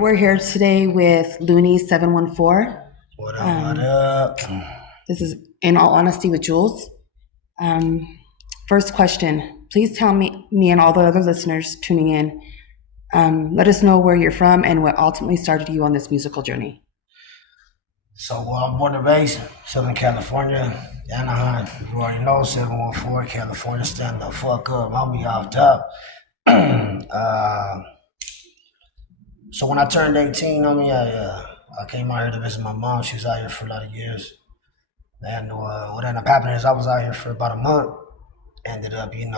we're here today with Looney 714. What up? This is In All Honesty with Jules. First question, please tell me and all the other listeners tuning in, let us know where you're from and what ultimately started you on this musical journey. So I'm born and raised Southern California, Anaheim. You already know 714 California. Stand the fuck up, homie, off top. So when I turned 18, I came out here to visit my mom. She was out here for a lot of years. And what ended up happening is I was out here for about a month. Ended up, getting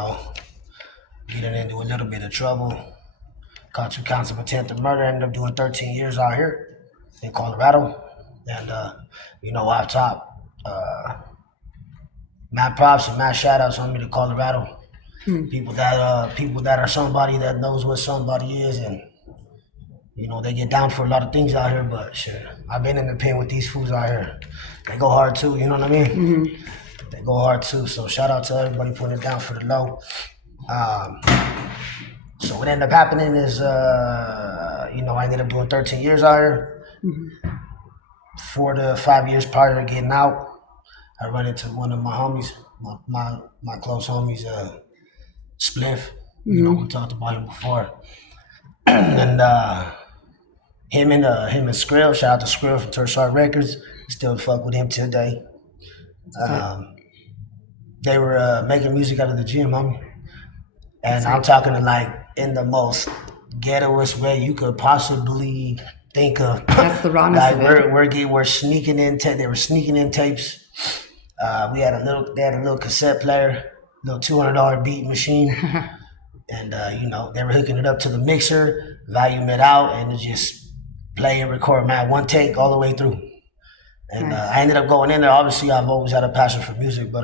into a little bit of trouble. Caught 2 counts of attempted murder. Ended up doing 13 years out here in Colorado. And, off top, mad props and mad shout outs on me to Colorado. People that are somebody that knows what somebody is, and they get down for a lot of things out here. But shit, I've been in the pen with these fools out here. They go hard too, you know what I mean? Mm-hmm. They go hard too. So shout out to everybody putting it down for the low. So what ended up happening is, I ended up doing 13 years out here. Mm-hmm. 4 to 5 years prior to getting out, I run into one of my homies, my close homies, Spliff. We talked about him before. And him and Skrill, shout out to Skrill from Tertiary Records, still fuck with him today. They were making music out of the gym, homie. And I'm talking in the most ghettoest way you could possibly think of. That's the rawness of it. We're sneaking in. They were sneaking in tapes. They had a little cassette player, little $200 beat machine, and they were hooking it up to the mixer, volume it out, and it just play and record, man, one take all the way through. And nice. I ended up going in there. Obviously, I've always had a passion for music, but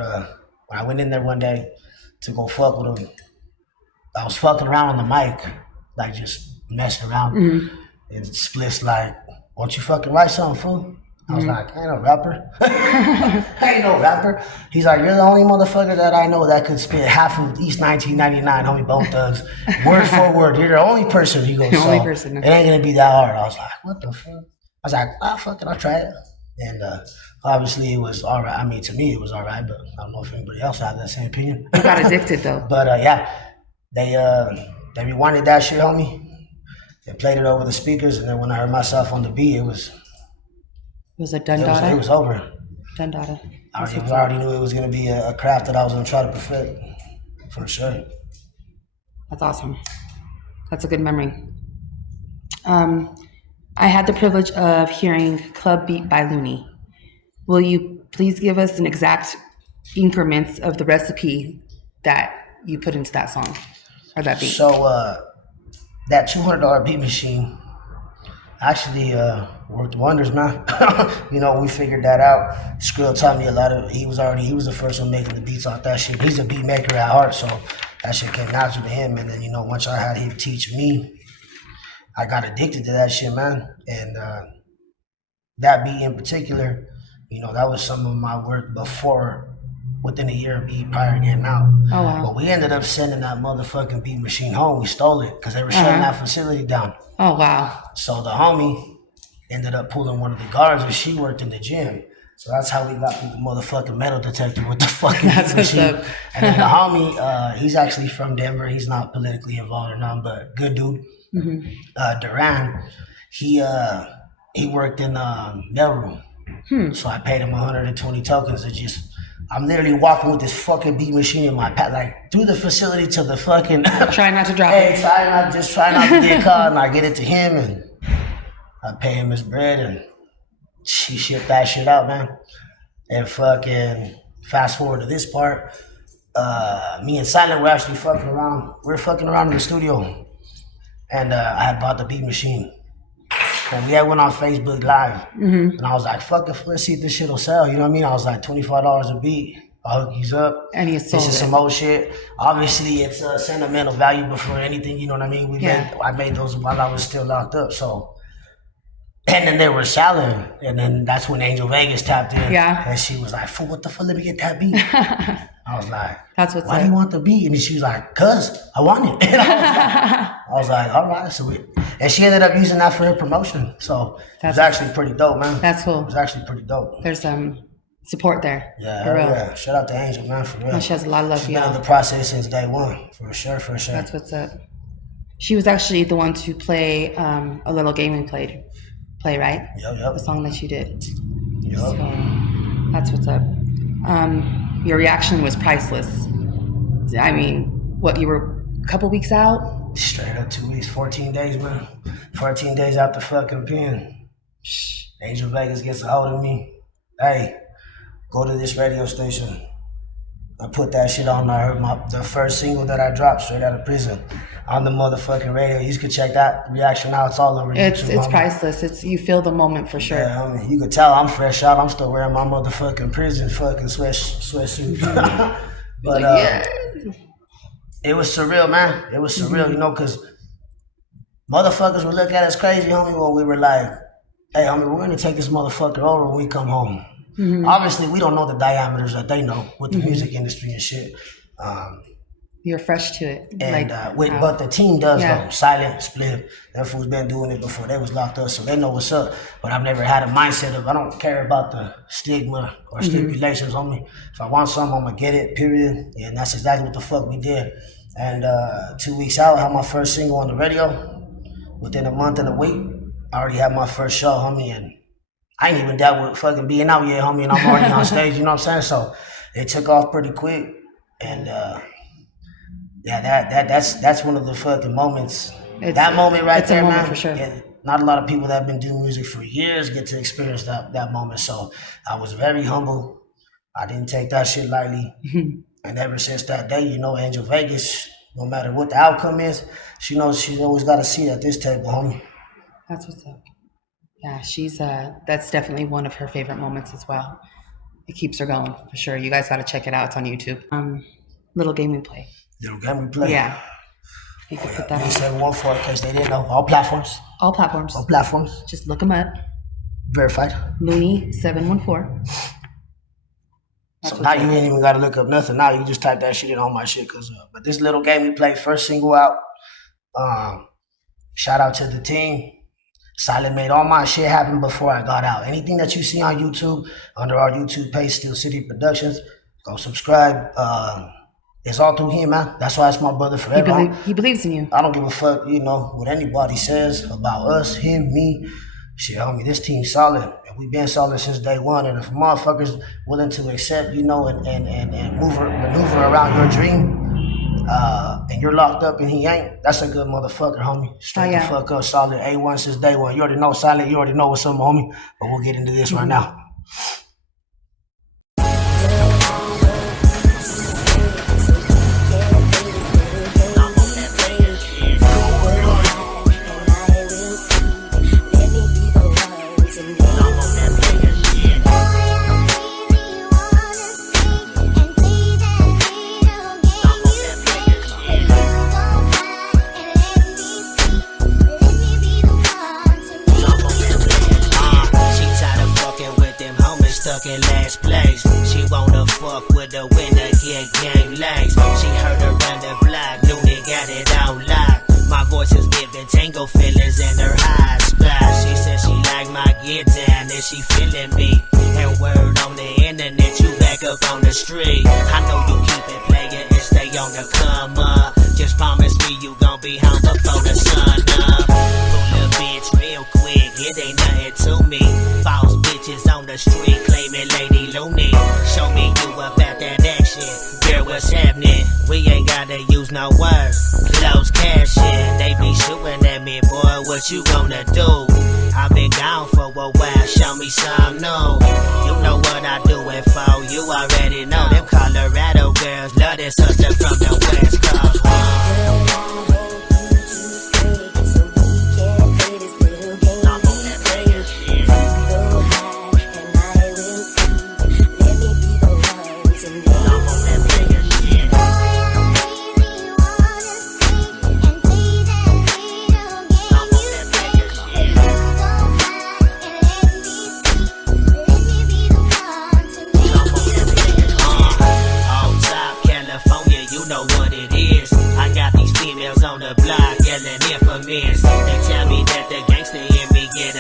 when I went in there one day to go fuck with them, I was fucking around on the mic, just messing around. Mm-hmm. And Spliff's like, won't you fucking write something, fool? I was like, I ain't no rapper. I ain't no rapper. He's like, you're the only motherfucker that I know that could spit half of East 1999, homie, Bone Thugs, word for word. You're the only person. He goes, only person. It ain't gonna be that hard. I was like, what the fuck? I was like, fuck it, I'll try it. And obviously it was all right. I mean, to me it was all right, but I don't know if anybody else had that same opinion. You got addicted though. But they rewinded that shit, homie. They played it over the speakers, and then when I heard myself on the beat, it was a done data. It was over. Done data. I already knew it was going to be a craft that I was going to try to perfect, for sure. That's awesome. That's a good memory. I had the privilege of hearing Club Beat by Looney. Will you please give us an exact increments of the recipe that you put into that song or that beat? So that $200 beat machine actually worked wonders, man. We figured that out. Skrill taught me a lot of. He was the first one making the beats off that shit. He's a beat maker at heart, so that shit came natural to him. And then once I had him teach me, I got addicted to that shit, man. And that beat in particular, that was some of my work before. Within a year of beat prior to getting out. Oh, wow. But we ended up sending that motherfucking beat machine home. We stole it because they were shutting that facility down. Oh, wow. So the homie ended up pulling one of the guards, and she worked in the gym. So that's how we got through the motherfucking metal detector with the fucking beat machine. And then the homie, he's actually from Denver. He's not politically involved or nothing, but good dude. Mm-hmm. Duran, he worked in the mailroom. So I paid him 120 tokens to I'm literally walking with this fucking beat machine in my pack, through the facility to the fucking. Try not to drop it. Try not to get caught, and I get it to him, and I pay him his bread, and she shipped that shit out, man. And fucking fast forward to this part, me and Silent were actually fucking around. We were fucking around in the studio, and I had bought the beat machine. And we had went on Facebook Live, and I was like, fuck it, let's see if this shit will sell, you know what I mean? I was like, $25 a beat, I'll hook you up. And you sold This is some old shit. Obviously, it's sentimental value before anything, you know what I mean? I made those while I was still locked up, so. And then they were selling, and then that's when Angel Vegas tapped in. Yeah. And she was like, fool, what the fuck, let me get that beat. I was like, that's what's why do you want the beat? And she was like, cuz, I want it. And I was like, all right. So And she ended up using that for her promotion. So it was actually pretty dope, man. That's cool. It was actually pretty dope. There's support there. Yeah, for real. Yeah. Shout out to Angel, man, for real. And she has a lot of love She's for been y'all. in the process since day one, for sure, for sure. That's what's up. She was actually the one to play a little game we play, right? Yep. The song that you did. Yep. So that's what's up. Your reaction was priceless. I mean, what, you were a couple weeks out? Straight up 2 weeks, 14 days, man. 14 days out the fucking pen. Angel Vegas gets a hold of me. Hey, go to this radio station. I put that shit on. I heard the first single that I dropped straight out of prison on the motherfucking radio. You could check that reaction out. It's all over YouTube. It's priceless. You feel the moment for sure. Yeah, I mean, you could tell I'm fresh out. I'm still wearing my motherfucking prison fucking sweatsuit. But yeah. It was surreal, man. It was surreal, you know, because motherfuckers would look at us crazy, homie, when we were like, hey, homie, we're going to take this motherfucker over when we come home. Obviously, we don't know the diameters that they know with the music industry and shit. You're fresh to it. But the team does though. Silent, Split. Them fools been doing it before they was locked up, so they know what's up. But I've never had a mindset of I don't care about the stigma or stipulations on me. If I want something, I'm gonna get it, period. And that's exactly what the fuck we did. And 2 weeks out, I had my first single on the radio. Within a month and a week, I already had my first show, homie, and I ain't even dealt with fucking being out yet, homie, and I'm already on stage, you know what I'm saying? So it took off pretty quick. And that's one of the fucking moments. That moment right there, man. For sure. Yeah, not a lot of people that have been doing music for years get to experience that moment. So I was very humble. I didn't take that shit lightly. And ever since that day, you know, Angel Vegas, no matter what the outcome is, she knows she's always got a seat at this table, homie. That's what's up. Yeah, she's that's definitely one of her favorite moments as well. It keeps her going for sure. You guys got to check it out. It's on YouTube. Little game we play. Little game we play. Yeah. You can put that on. 714 in case they didn't know. All platforms. All platforms. All platforms. Just look them up. Verified. Looney 714. So now you ain't even got to look up nothing. Now you just type that shit in on my shit. But this little game we played, first single out. Shout out to the team. Silent made all my shit happen before I got out. Anything that you see on YouTube, under our YouTube page, Steel City Productions, go subscribe. It's all through him, man. That's why it's my brother forever. He believes in you. I don't give a fuck, you know, what anybody says about us, him, me. Shit, homie, this team's solid. And we've been solid since day one. And if motherfuckers willing to accept, you know, and maneuver around your dream, and you're locked up and he ain't, that's a good motherfucker, homie. Straight the fuck up, solid A1 since day one. You already know Silent, you already know what's up, homie. But we'll get into this right now. In last place, she wanna fuck with the winner, get gang legs. She heard around the block, knew they got it on lock. My voice is giving tango feelings in her eyes splash. She said she like my get down and she feeling me. And word on the internet, you back up on the street. I know you keep it playing and stay on the come up. Just promise me you gon' be home before the sun up. Pull a bitch real quick, it ain't nothing to me. False bitches on the street claiming Lady Looney. Show me you about that action, girl, what's happening? We ain't gotta use no words, close caption. They be shooting at me, boy, what you gonna do? I've been gone for a while, show me some new. You know what I do it for, you already know. Them Colorado girls love this hustler from the West Coast. You know what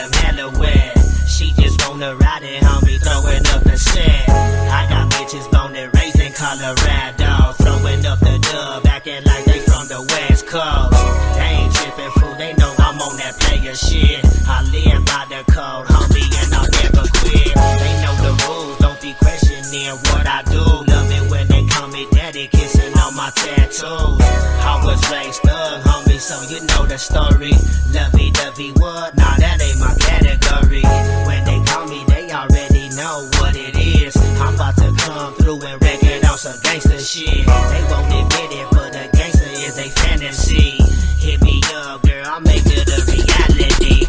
them hella wet. She just wanna ride it, homie, throwing up the set. I got bitches born and raised in Colorado, throwing up the dub, acting like they from the West Coast. They ain't tripping, fool, they know I'm on that player shit. I live by the code, homie, and I'll never quit. They know the rules, don't be questioning what I do. Love it when they call me daddy, kissing on my tattoos. I was raised thug, homie, so you know the story. Lovey-dovey what? Nah, that ain't my category. When they call me, they already know what it is. I'm about to come through and wreck it on some gangster shit. They won't admit it, but a gangster is a fantasy. Hit me up, girl, I'll make it a reality.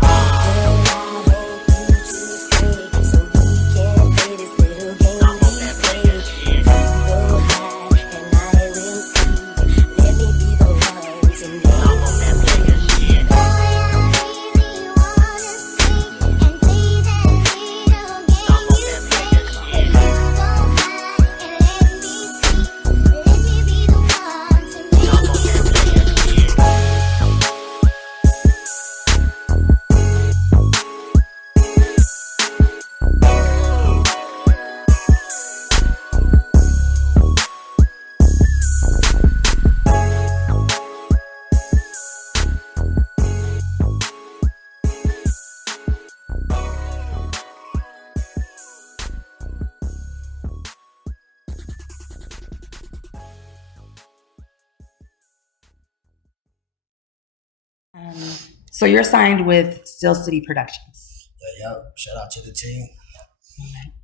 So you're signed with Steel City Productions. Yeah, shout out to the team.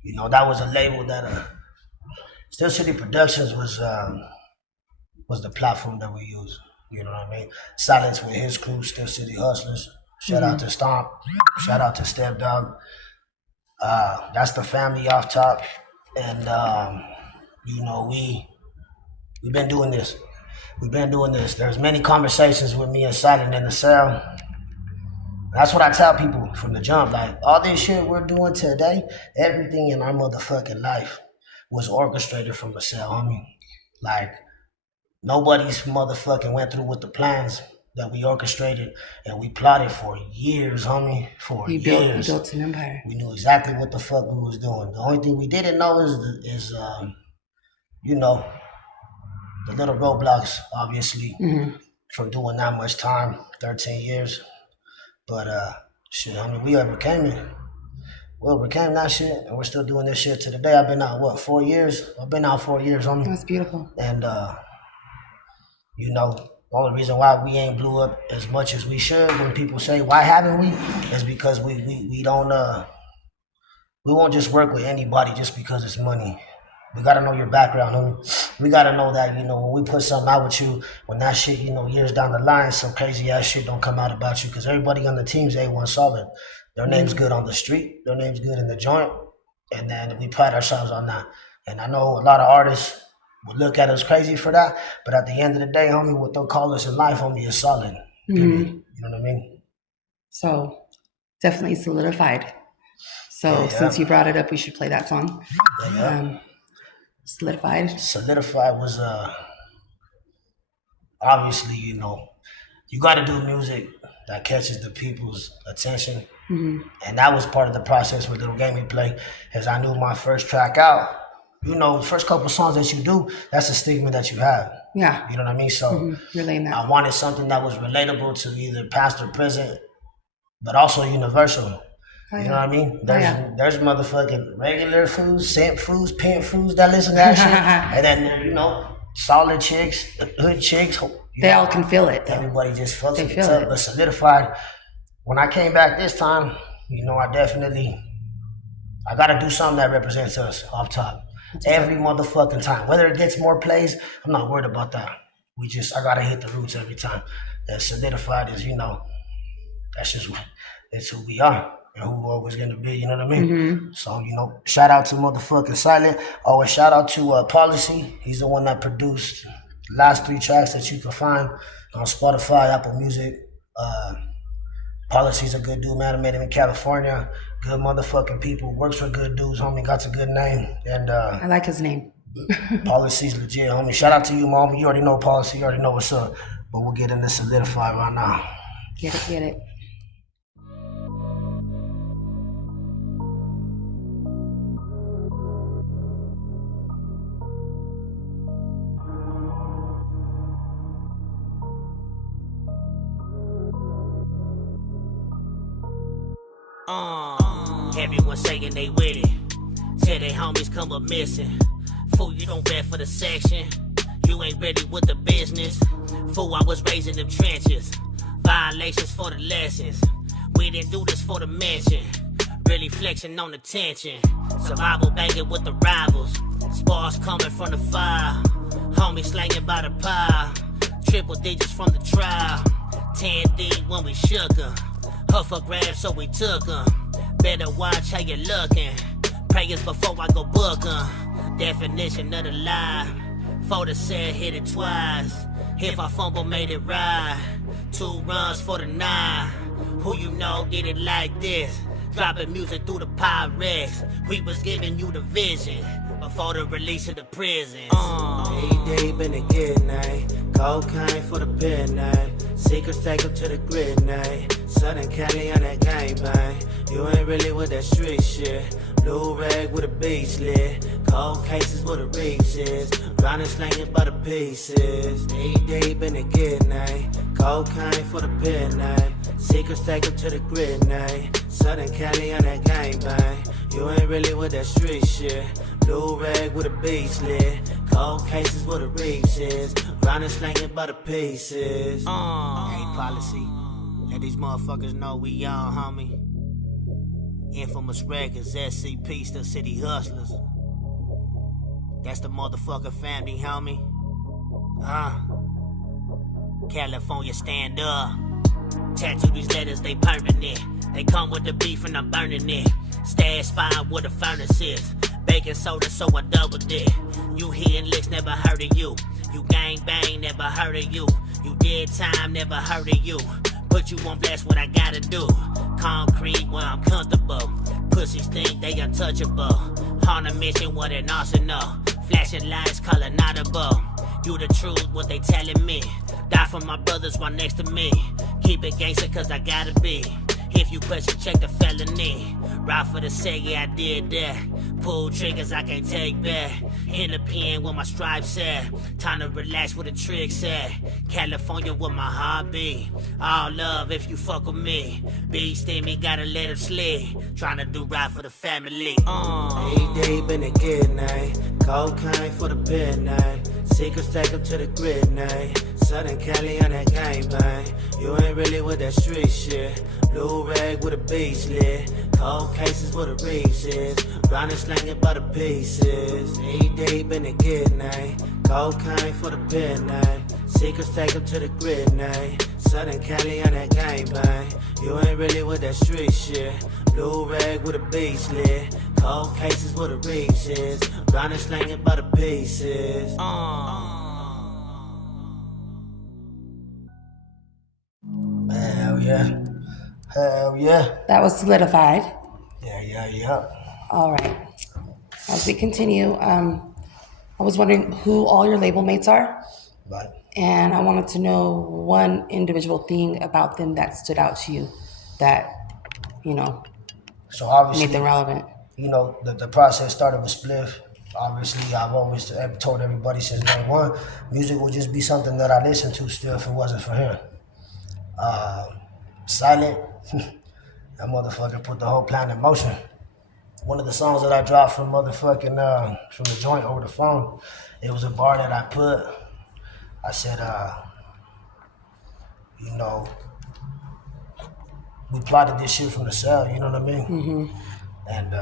You know, that was a label that Steel City Productions was the platform that we used. You know what I mean? Silence with his crew, Steel City Hustlers. Shout out to Stomp. Shout out to Step Dog. That's the family off top. And you know, we've been doing this. We've been doing this. There's many conversations with me and Silent in the cell. That's what I tell people from the jump. Like, all this shit we're doing today, everything in our motherfucking life was orchestrated from a cell, homie. Like, nobody's motherfucking went through with the plans that we orchestrated and we plotted for years, homie. For years. We built an empire. We knew exactly what the fuck we was doing. The only thing we didn't know is you know, the little roadblocks, obviously, from doing that much time, 13 years. But shit, I mean, we overcame it. We overcame that shit, and we're still doing this shit to the day. I've been out, 4 years? I've been out 4 years, homie. That's beautiful. And, you know, the only reason why we ain't blew up as much as we should, when people say, why haven't we? Is because we don't, we won't just work with anybody just because it's money. We gotta know your background, homie. We gotta know that, you know, when we put something out with you, when that shit, you know, years down the line, some crazy ass shit don't come out about you, because everybody on the team's A1 solid. Their name's good on the street, their name's good in the joint, and then we pride ourselves on that. And I know a lot of artists would look at us crazy for that, but at the end of the day, homie, what they'll call us in life, homie, is solid. You know what I mean? So, definitely solidified. So, since you brought it up, we should play that song. Solidified. Solidified was obviously, you know, you got to do music that catches the people's attention, and that was part of the process with Little Game We Play. As I knew my first track out, you know, first couple songs that you do, that's a stigma that you have. Yeah, you know what I mean. So relaying that. I wanted something that was relatable to either past or present, but also universal. You know what I mean? There's motherfucking regular fools, simp fools, pimp fools that listen to that shit. And then, you know, solid chicks, hood chicks. They all can feel it. Though. Everybody just fucks with it. But Solidified, when I came back this time, you know, I got to do something that represents us off top. Every motherfucking time. Whether it gets more plays, I'm not worried about that. I got to hit the roots every time. And Solidified is, you know, it's who we are. And who we're always gonna be, you know what I mean? So, you know, shout out to motherfucking Silent. Always shout out to Policy. He's the one that produced the last 3 tracks that you can find on Spotify, Apple Music. Policy's a good dude, man. I met him in California. Good motherfucking people. Works for good dudes, homie. Got a good name. And I like his name. Policy's legit, homie. Shout out to you, mom. You already know Policy. You already know what's up. But we'll get into Solidified right now. Get it. Everyone saying they with it. Tell they homies come up missing. Fool, you don't bet for the section. You ain't ready with the business. Fool, I was raised in them trenches. Violations for the lessons. We didn't do this for the mention. Really flexing on the tension. Survival banging with the rivals. Spars coming from the fire. Homies slanging by the pile. Triple digits from the trial. 10 deep when we shook 'em. Huff a grab so we took 'em. Better watch how you looking. Prayers before I go book 'em. Definition of the lie. Photo said hit it twice. If I fumble, made it right. 2 runs for the 9. Who you know did it like this? Dropping music through the Pyrex. We was giving you the vision before the release of the prisons. Deep in the good night. Cocaine for the pen night. Secrets take 'em to the grid night. Southern Cali on that gang bang. You ain't really with that street shit. Blue rag with a beach lid. Cold cases where the reefs is. Grinding slanging by the pieces. Deep in the good night. Cocaine for the pen night. Secrets take 'em to the grid night. Southern Cali on that gang bang. You ain't really with that street shit. Blue rag with a beach lid. Cold cases where the reefs is. Grinding slanging by the pieces. Hey, policy. Let these motherfuckers know we on, homie. Infamous records, S.C.P, still city hustlers. That's the motherfucker family, homie. California, stand up. Tattoo these letters, they permanent. They come with the beef and I'm burning it. Stash spine where the furnace is. Baking soda, so I doubled it. You hearing licks, never heard of you. You gang bang, never heard of you. You did time, never heard of you. Put you on blast, what I gotta do. Concrete where I'm comfortable. Pussies think they untouchable. On a mission with an arsenal. Flashing lights, calling audible. You the truth, what they telling me. Die for my brothers while next to me. Keep it gangster cause I gotta be. If you question, check the felony. Ride for the seg, yeah, I did that. Pull triggers I can't take back. In the pen where my stripes at. Time to relax where the tricks at. California where my heart be. All love if you fuck with me. Beast in me, gotta let him slid. Tryna do right for the family. Deep in the good night. Cocaine for the pen night. Secrets take 'em to the grid night. Southern Cali on that gang bang. You ain't really with that street shit. Blue rag with a beach lid. Cold cases where the reefs is. Grinding slanging by the pieces. Deep in the good night. Cocaine for the pen night. Secrets take 'em to the grid night. Southern Cali on that gang bang. You ain't really with that street shit. Blue rag with a beach lid. Cold cases where the reefs is. Grinding slanging by the pieces. Hell yeah. Hell yeah. That was solidified. Yeah. All right. As we continue, I was wondering who all your label mates are, Right. and I wanted to know one individual thing about them that stood out to you that, So obviously, made them relevant. The process started with Spliff. Obviously, I've always told everybody since day one, music would just be something that I listen to still if it wasn't for him. Silent, that motherfucker put the whole plan in motion. One of the songs that I dropped from motherfucking, from the joint over the phone, it was a bar that I put. I said, we plotted this shit from the cell, you know what I mean? Mm-hmm. And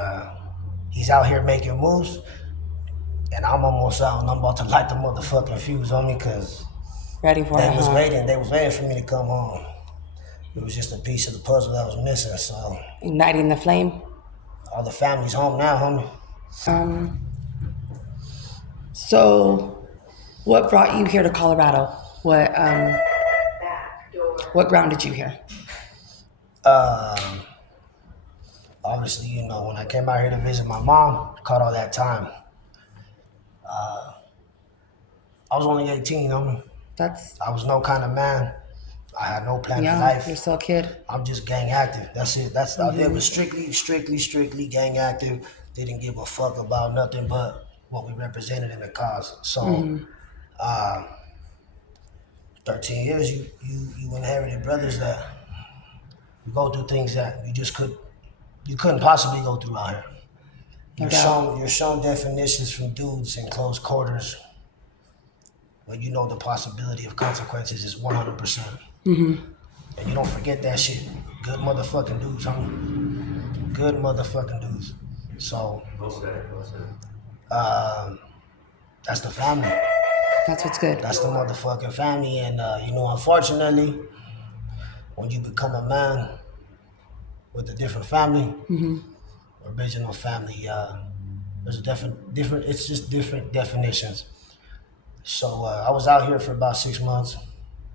he's out here making moves, and I'm almost out, and I'm about to light the motherfucking fuse on me, because Ready for they it, was huh? waiting for me to come home. It was just a piece of the puzzle that was missing, so Igniting the flame. all the family's home now, homie. So, what brought you here to Colorado? What grounded you here? Obviously, when I came out here to visit my mom, caught all that time. I was only 18, homie. That's I was no kind of man. I had no plan in young. life. You're still a kid. I'm just gang active. That's it. It was strictly gang active. Didn't give a fuck about nothing but what we represented in the cause. So, 13 years, you inherited brothers that you go through things that you just you couldn't possibly go through out here. No doubt. You're shown definitions from dudes in close quarters when you know the possibility of consequences is 100%. And you don't forget that shit. Good motherfucking dudes, homie. Good motherfucking dudes. So, that's the family. That's what's good. That's the motherfucking family. And, unfortunately, when you become a man with a different family, original family, there's a different, it's just different definitions. So, I was out here for about 6 months.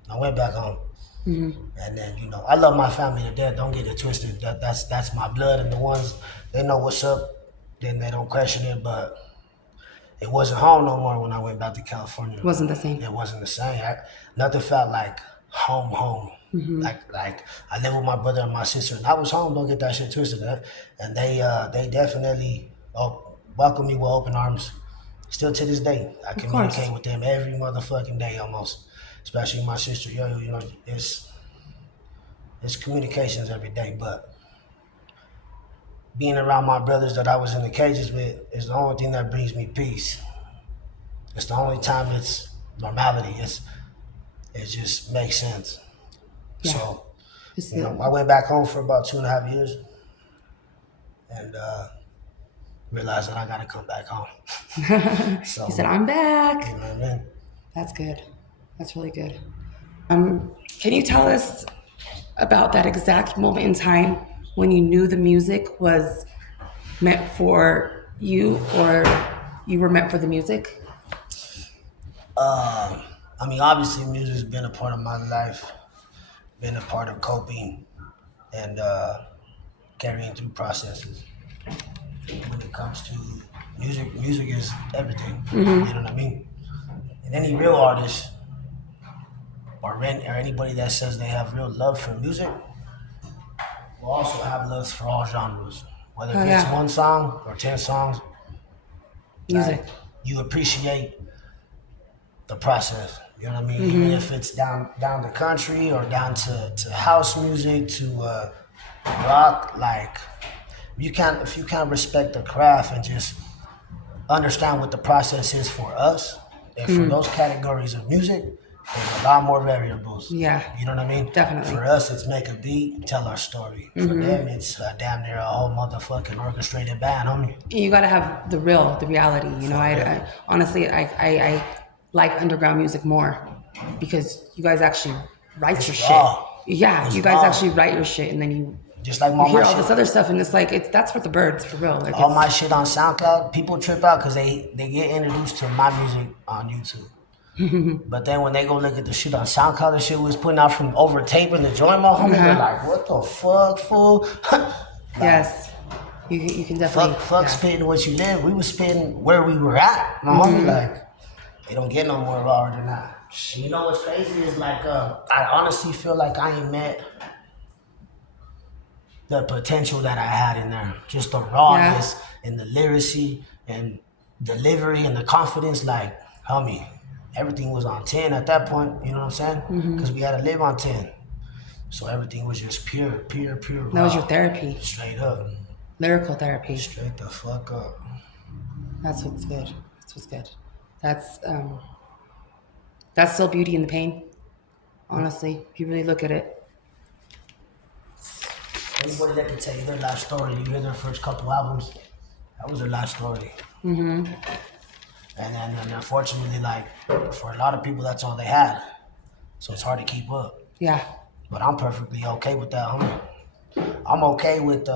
I went back home. And then, I love my family to death. Don't get it twisted. That's my blood, and the ones they know what's up, then they don't question it. But it wasn't home no more when I went back to California. Wasn't the same. It wasn't the same. Nothing felt like home. Like I lived with my brother and my sister, and I was home. Don't get that shit twisted. And they definitely welcomed me with open arms. Still to this day, I communicate with them every motherfucking day almost. Especially my sister, it's communications every day. But being around my brothers that I was in the cages with is the only thing that brings me peace. It's the only time it's normality. It just makes sense. Yeah. So, I went back home for about 2.5 years, and realized that I gotta come back home. So, He said, I'm back. you know what I mean? That's good. That's really good. Can you tell us about that exact moment in time when you knew the music was meant for you, or you were meant for the music? Obviously, music's been a part of my life, been a part of coping and carrying through processes. When it comes to music is everything. You know what I mean? And any real artist or anybody that says they have real love for music will also have love for all genres. Whether it's one song or 10 songs, Music. you appreciate the process. You know what I mean? Even if it's down the country or down to house music to rock, like if you can't respect the craft and just understand what the process is for us, and for those categories of music, there's a lot more variables. Yeah. You know what I mean? Definitely. For us, it's make a beat, tell our story. For them, it's damn near a whole motherfucking orchestrated band, homie. You got to have the reality. I honestly, I like underground music more because you guys actually write your raw. shit. Yeah, It's you guys raw. actually write your shit, and then you Just like you my hear all shit. this other stuff, and it's like that's for the birds, for real. Like All my shit on SoundCloud, people trip out because they get introduced to my music on YouTube. But then when they go look at the shit on SoundCloud, the shit we was putting out from over tape in the joint, my homie, they're like, what the fuck, fool? yes, you can definitely Fuck spitting what you live. We was spitting where we were at. My homie, like, they don't get no more raw than that. And you know what's crazy is like, I honestly feel like I ain't met the potential that I had in there. Just the rawness and the lyricy and delivery and the confidence, like, homie, everything was on 10 at that point, you know what I'm saying? Because we had to live on 10. So everything was just pure raw. That was your therapy, Straight up. lyrical therapy. Straight the fuck up. That's what's good. That's what's good. That's still beauty in the pain. Honestly, if you really look at it. Anybody that can tell you their life story, you hear their first couple albums, that was their life story. And then unfortunately, like, for a lot of people, that's all they had. So it's hard to keep up. Yeah. But I'm perfectly okay with that, homie. I'm okay with,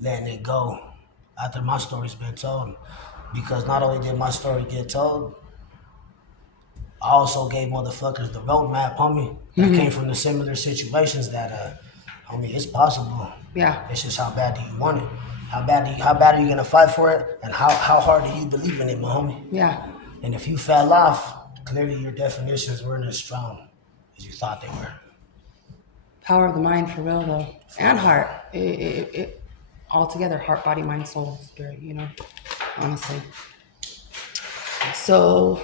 letting it go after my story's been told. Because not only did my story get told, I also gave motherfuckers the roadmap, homie, that came from the similar situations that, homie, it's possible. Yeah. It's just how bad do you want it? How bad are you gonna fight for it? And how hard do you believe in it, my homie? Yeah. And if you fell off, clearly your definitions weren't as strong as you thought they were. Power of the mind, for real though, and heart. It all together: heart, body, mind, soul, spirit. Honestly. So,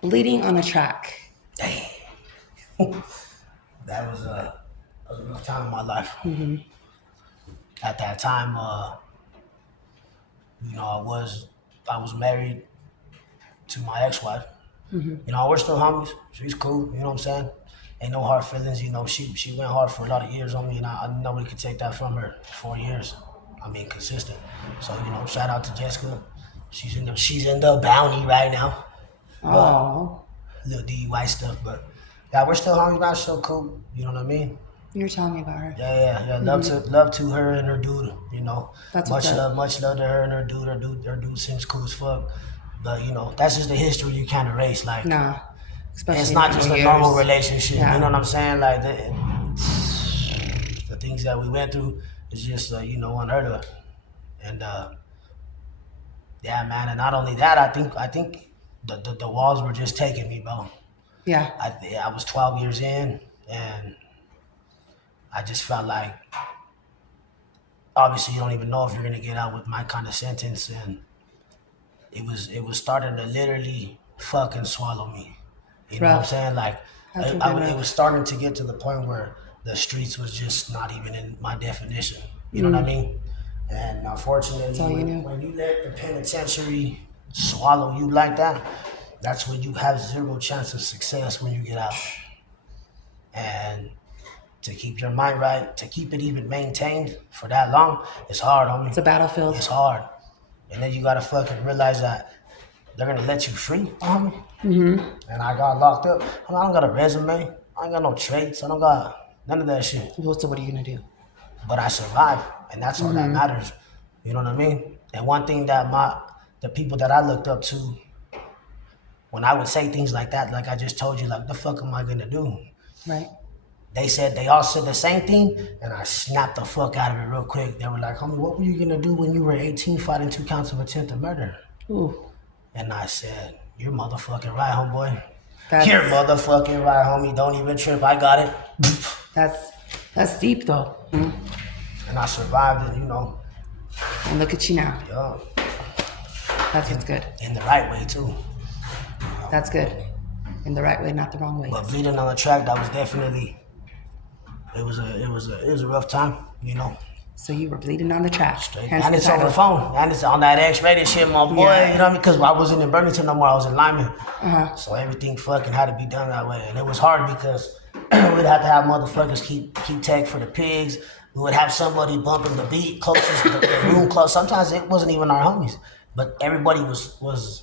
bleeding on a track. Damn. That was a was a rough time in my life. Mm-hmm. At that time, I was married to my ex-wife. We're still homies. She's cool. You know what I'm saying? Ain't no hard feelings. She went hard for a lot of years on me, and nobody could take that from her. 4 years. Consistent. So shout out to Jessica. She's in the bounty right now. Oh, Little DUI stuff, but yeah, we're still homies, man. Still cool. You know what I mean? you're telling me about her. Yeah. Love to her and her dude. That's much what's up. love to her and her dude. Her dude seems cool as fuck. But that's just the history you can't erase. Like, Nah, especially it's in not a just couple a years. normal relationship. Yeah. You know what I'm saying? Like the things that we went through is just unheard of. And yeah, man. And not only that, I think the walls were just taking me, bro. Yeah. I was 12 years in, and I just felt like, obviously, you don't even know if you're gonna get out with my kind of sentence, and it was starting to literally fucking swallow me. You know what I'm Rough. saying? Like, How'd you it rough? was starting to get to the point where the streets was just not even in my definition. You know what I mean? And unfortunately, all you knew. when you let the penitentiary swallow you like that, that's when you have zero chance of success when you get out. And to keep your mind right, to keep it even maintained for that long, it's hard, homie. It's a battlefield. It's hard. And then you gotta fucking realize that they're gonna let you free, homie. And I got locked up. I don't got a resume. I ain't got no traits. I don't got none of that shit. Well, so what are you gonna do? But I survived, and that's all that matters. You know what I mean? And one thing that the people that I looked up to, when I would say things like that, like I just told you, like, the fuck am I gonna do? Right. They all said the same thing, and I snapped the fuck out of it real quick. They were like, homie, what were you gonna do when you were 18 fighting 2 counts of attempted murder? Ooh. And I said, you're motherfucking right, homeboy. That's, You're motherfucking right, homie. Don't even trip. I got it. that's deep though. And I survived it, And look at you now. yeah, That's what's good. in the right way too. That's good. In the right way, not the wrong way. But bleeding on the track, that was definitely, it was a rough time, So you were bleeding on the track. Hence And the it's on the title. phone. And it's on that X-rated shit, my boy. Yeah. You know what I mean? Because I wasn't in Burlington no more. I was in Lyman. Uh-huh. So everything fucking had to be done that way. And it was hard because we'd have to have motherfuckers keep tech for the pigs. We would have somebody bumping the beat closest to the room close. Sometimes it wasn't even our homies. But everybody was it was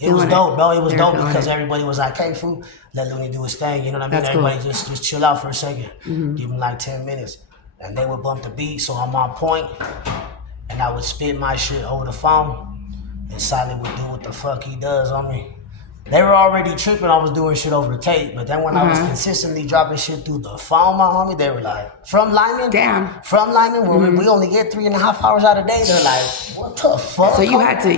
Feeling dope, it. bro. It was They were dope feeling because it. everybody was like, hey, fool, let Looney do his thing. You know what I mean? That's cool. Everybody just chill out for a second. Give him like 10 minutes. And they would bump the beat, so I'm on point. And I would spit my shit over the phone. And Silent would do what the fuck he does on me. They were already tripping I was doing shit over tape. But then when I was consistently dropping shit through the phone, my homie, they were like, from Lyman? Damn. From Lyman, where we only get 3.5 hours out a day. They're like, what the fuck? So you had to,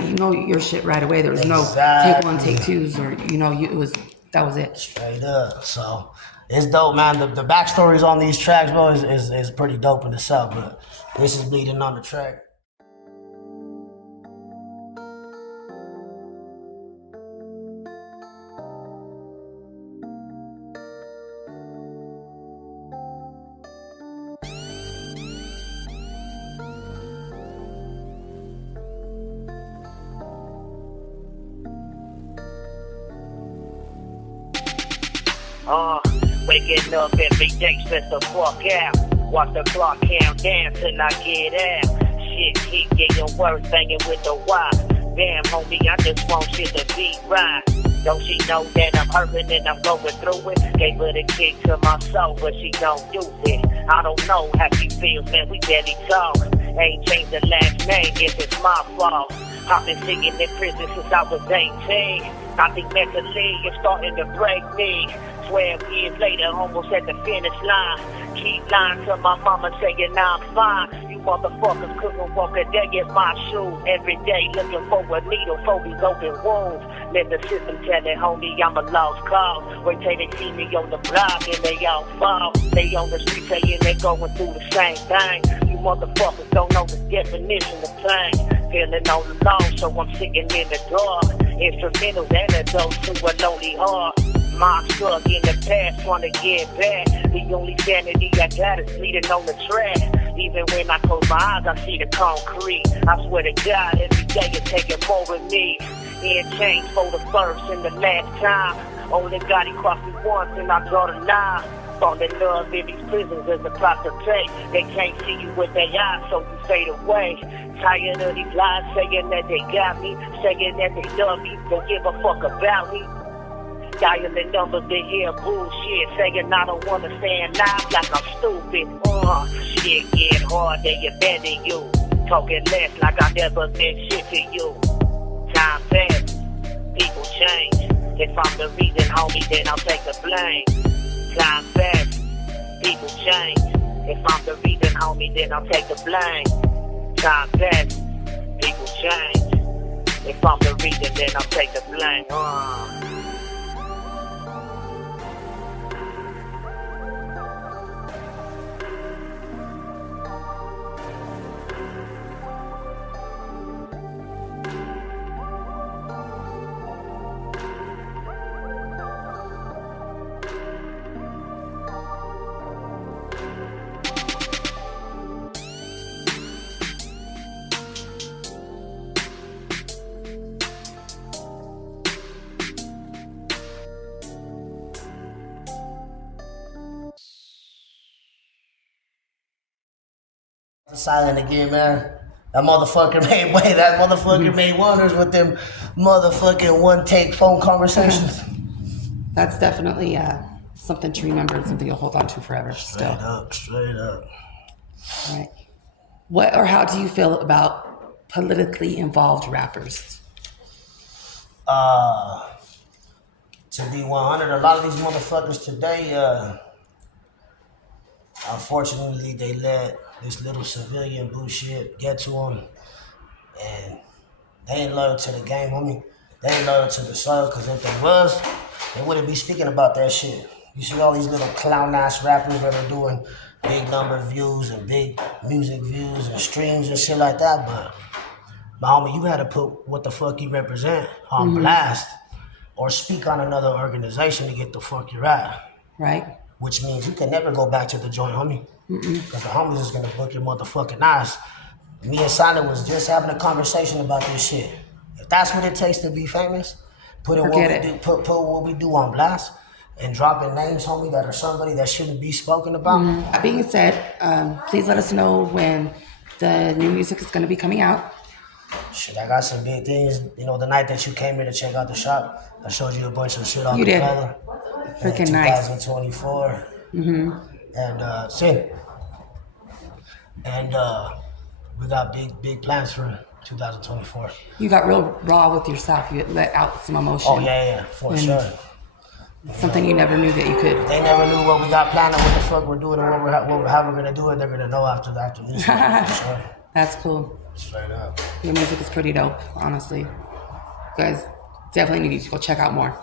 your shit right away. There was no take one, take twos, or that was it. Straight up. So it's dope, man. The backstories on these tracks, bro, is pretty dope in itself. But this is bleeding on the track. Waking up every day, stress the fuck out. Watch the clock count down till I get out. Shit keep getting worse, banging with the wire. Damn, homie, I just want shit to be right. Don't she know that I'm hurting and I'm going through it? Gave her the kick to my soul, but she don't use it. I don't know how she feels, man, we barely talk. Ain't changed the last name, guess it's my fault. I've been sitting in prison since I was 18. I think mentally it's starting to break me. 12 years later, almost at the finish line. Keep lying to my mama saying I'm fine. You motherfuckers couldn't walk a day in my shoes. Every day looking for a needle for these open wounds. Let the system tell it, homie, I'm a lost cause. Wait till they see me on the block and they all fall. They on the street saying they going through the same thing. You motherfuckers don't know the definition of pain. Feeling all alone, so I'm sitting in the dark. Instrumental antidote to a lonely heart. Mind stuck in the past, trying to get back. The only sanity I got is bleeding on the track. Even when I close my eyes, I see the concrete. I swear to God, every day it's taking more of me. In change for the first and the last time. Only God, he crossed me once and I draw the line. Fall in love in these prisons is a price to pay. They can't see you with their eyes, so you fade away. Tired of these lies saying that they got me, saying that they love me, don't give a fuck about me. Dialing numbers to hear bullshit, saying I don't understand life like I'm stupid. Shit get hard, they abandon you. Talking less like I never meant shit to you. Time passes, people change. If I'm the reason, homie, then I'll take the blame. Time passes, people change. If I'm the reason, homie, then I'll take the blame. Time passes, people change. If I'm the reason, then I'll take the blame. Silent again, man. That motherfucker made way. That motherfucker made wonders with them motherfucking one-take phone conversations. That's definitely something to remember and something you'll hold on to forever. Straight up. All right. What or how do you feel about politically involved rappers? To be 100, a lot of these motherfuckers today, unfortunately, they let this little civilian bullshit get to them, and they ain't loyal to the game, homie. They ain't loyal to the soil, because if they was, they wouldn't be speaking about that shit. You see all these little clown-ass rappers that are doing big number of views and big music views and streams and shit like that, but homie, you had to put what the fuck you represent on blast or speak on another organization to get the fuck you're at. Right. Which means you can never go back to the joint, homie. Because the homies is gonna book your motherfucking ass. Me and Silent was just having a conversation about this shit. If that's what it takes to be famous, put what we do on blast and dropping names, homie, that are somebody that shouldn't be spoken about. That being said, please let us know when the new music is going to be coming out. Shit, I got some big things. You know, the night that you came here to check out the shop, I showed you a bunch of shit off You the did. color. Freaking nice. 2024. And sin. And we got big plans for 2024. You got real raw with yourself. You let out some emotion. Oh yeah, for sure. Something you never knew that you could. They never knew what we got planned and what the fuck we're doing and how we're gonna do it. They're gonna know after this, for sure. That's cool. Straight up. Your music is pretty dope, honestly. You guys definitely need to go check out more.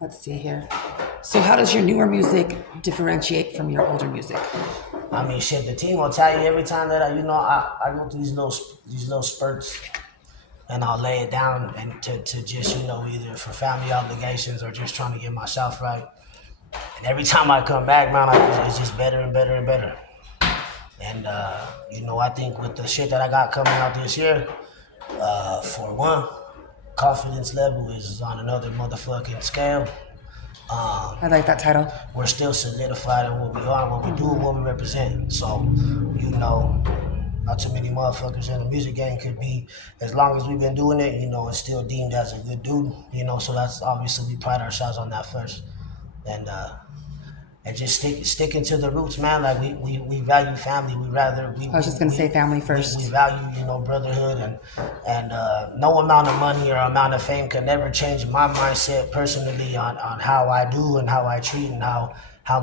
Let's see here. So how does your newer music differentiate from your older music? I mean, shit, the team will tell you every time that I go through these little spurts, and I'll lay it down and to just, either for family obligations or just trying to get myself right. And every time I come back, man, it's just better and better and better. And, I think with the shit that I got coming out this year, for one, confidence level is on another motherfucking scale. I like that title. We're still solidified in what we are, what we do, and what we represent. So, not too many motherfuckers in the music game could be, as long as we've been doing it, it's still deemed as a good dude, so that's obviously we pride ourselves on that first. And just sticking to the roots, man. Like we value family. I was just gonna say family first. We value, brotherhood, and no amount of money or amount of fame can never change my mindset personally on how I do and how I treat and how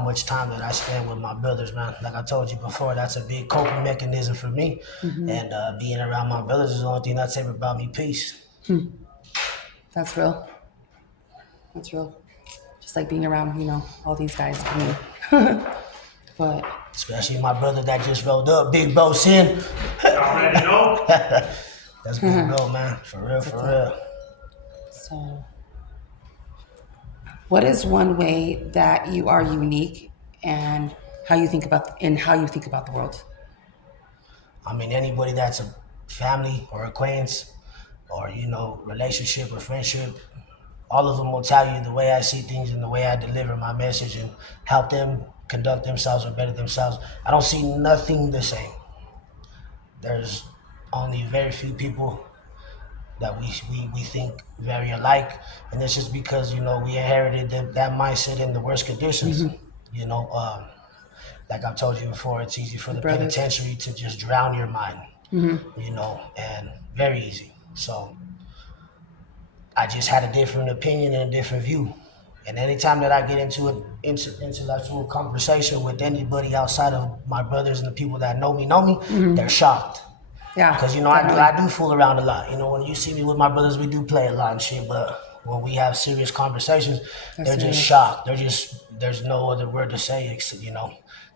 much time that I spend with my brothers, man. Like I told you before, that's a big coping mechanism for me. And being around my brothers is the only thing that's ever brought me peace. That's real. That's real. Just like being around, all these guys for me. But especially my brother that just rolled up, Big Bro Sin. Already know. That's Big Bro, man. For real. so What is one way that you are unique and how you think about the world? I mean, anybody that's a family or acquaintance or, relationship or friendship, all of them will tell you the way I see things and the way I deliver my message and help them conduct themselves or better themselves. I don't see nothing the same. There's only very few people that we think very alike, and it's just because we inherited that mindset in the worst conditions. You know, like I've told you before, it's easy for the Brothers. penitentiary to just drown your mind. And very easy. So I just had a different opinion and a different view. And anytime that I get into an intellectual conversation with anybody outside of my brothers and the people that know me, they're shocked. Yeah. Because definitely. I do fool around a lot. When you see me with my brothers, we do play a lot and shit. But when we have serious conversations, they're serious. just shocked. There's no other word to say except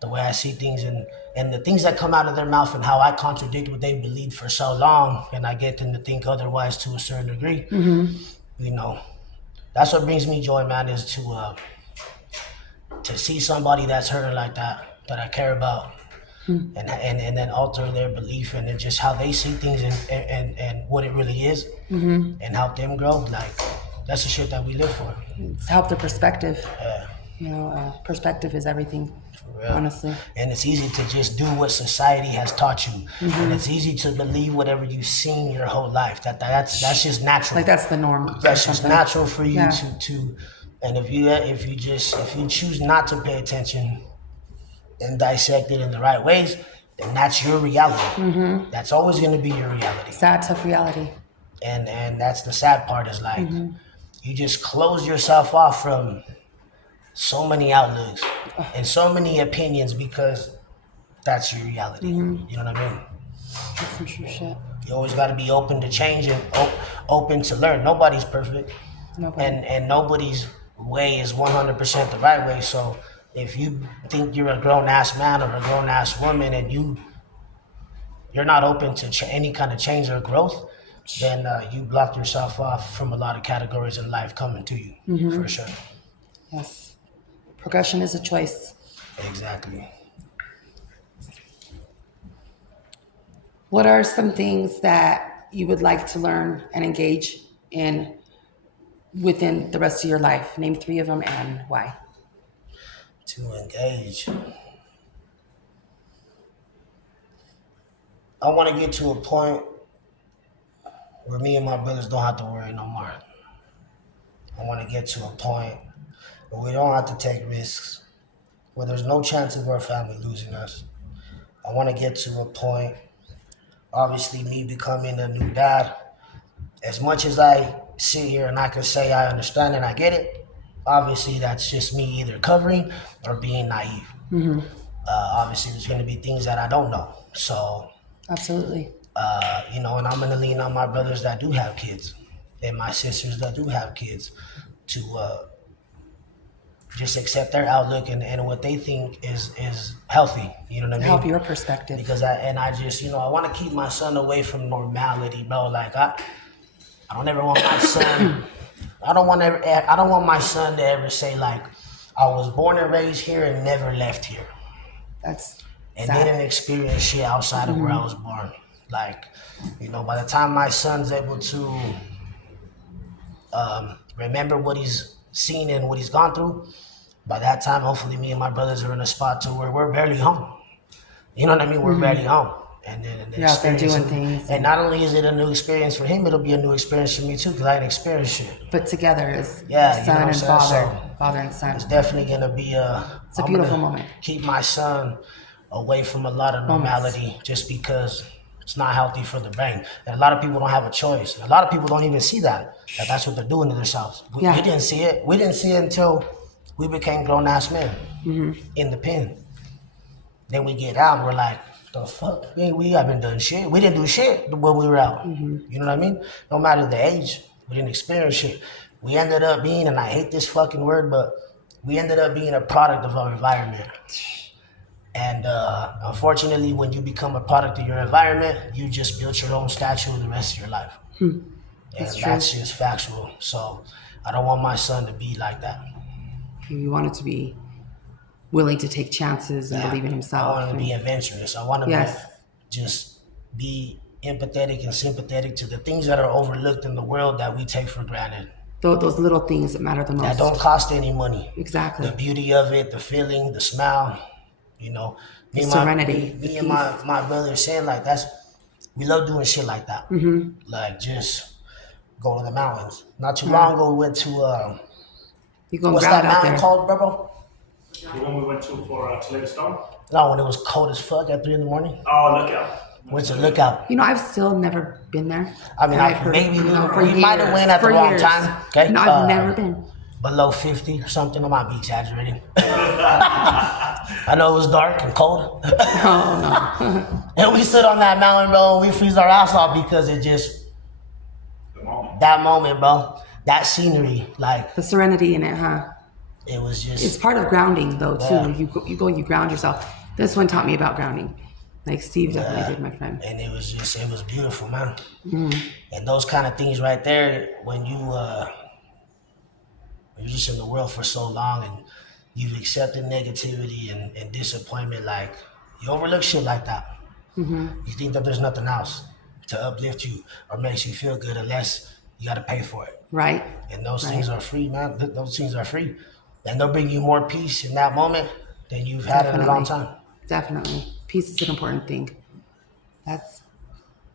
the way I see things and the things that come out of their mouth and how I contradict what they believed for so long, and I get them to think otherwise to a certain degree. That's what brings me joy, man. Is to see somebody that's hurting like that I care about. And then alter their belief and then just how they see things and what it really is, and help them grow. Like, that's the shit that we live for. It's help the perspective. Yeah, Perspective is everything, for real. honestly. And it's easy to just do what society has taught you, and it's easy to believe whatever you've seen your whole life. That's just natural. Like that's the norm. or That's just something. natural for you Yeah. to. And if you choose not to pay attention and dissect it in the right ways, then that's your reality. That's always going to be your reality. Sad, tough reality. And that's the sad part, is like you just close yourself off from so many outlooks and so many opinions because that's your reality. You know what I mean? That's some true shit. You always got to be open to change and open to learn. Nobody's perfect. Nobody. And nobody's way is 100% the right way. So if you think you're a grown-ass man or a grown-ass woman and you're not open to any kind of change or growth, then you block yourself off from a lot of categories in life coming to you, for sure. Yes. Progression is a choice. Exactly. What are some things that you would like to learn and engage in within the rest of your life? Name 3 of them and why. To engage. I want to get to a point where me and my brothers don't have to worry no more. I want to get to a point where we don't have to take risks, where there's no chance of our family losing us. I want to get to a point, obviously me becoming a new dad, as much as I sit here and I can say I understand and I get it, obviously that's just me either covering or being naive. Obviously there's going to be things that I don't know. So, Absolutely. and I'm going to lean on my brothers that do have kids and my sisters that do have kids to just accept their outlook and what they think is healthy. You know what I mean? Help your perspective. Because I just, I want to keep my son away from normality, bro. Like I don't ever want my son. I don't want my son to ever say like, I was born and raised here and never left here, That's and sad. didn't experience shit outside of where I was born. Like, by the time my son's able to remember what he's seen and what he's gone through, by that time, hopefully me and my brothers are in a spot to where we're barely home. You know what I mean? We're barely home. And then You're out there doing things. And not only is it a new experience for him, it'll be a new experience for me too, because I ain't experienced shit. Put together as Yeah, you know son what I'm and saying? father. So, Father and son. it's definitely gonna be It's a beautiful moment. Keep my son away from a lot of normality just because it's not healthy for the brain. And a lot of people don't have a choice. A lot of people don't even see that's what they're doing to themselves. We didn't see it. We didn't see it until we became grown-ass men in the pen. Then we get out and we're like, the fuck? We haven't done shit. We didn't do shit when we were out. You know what I mean? No matter the age, we didn't experience shit. We ended up being, and I hate this fucking word, but we ended up being a product of our environment. And unfortunately, when you become a product of your environment, you just built your own statue the rest of your life. And that's just factual. So I don't want my son to be like that. He wanted to be willing to take chances and believe in himself. I wanted to be adventurous. I wanted Yes. to just be empathetic and sympathetic to the things that are overlooked in the world that we take for granted. Those little things that matter the most. That don't cost any money. Exactly. The beauty of it, the feeling, the smile, you know. The serenity, Me the and peace. my brother saying like we love doing shit like that. Mm-hmm. Like just go to the mountains. Not too long ago we went to You go and what's grab that it out mountain there. called, bro? The one we went to for Toledo Stone? No, when it was cold as fuck at 3 a.m. Oh, Lookout. Went to Lookout. You know, I've still never been there. I mean, And I've heard, maybe for we might have years, went at the for wrong years. time. Okay, No, I've never been. below 50 or something. I might be exaggerating. I know it was dark and cold. Oh, no. And we stood on that mountain, bro, and we freeze our ass off because it just, that moment, bro, that scenery, like, The serenity in it, huh? it was just, It's part of grounding, though, too. Yeah. You go and you ground yourself. This one taught me about grounding. Like Steve definitely did, my friend. and it was beautiful, man. And those kind of things right there, when you're just in the world for so long and you've accepted negativity and disappointment, like, you overlook shit like that. You think that there's nothing else to uplift you or makes you feel good unless you got to pay for it. Right? And those things are free, man. Those things are free. And they'll bring you more peace in that moment than you've had in a long time. Definitely. Peace is an important thing. That's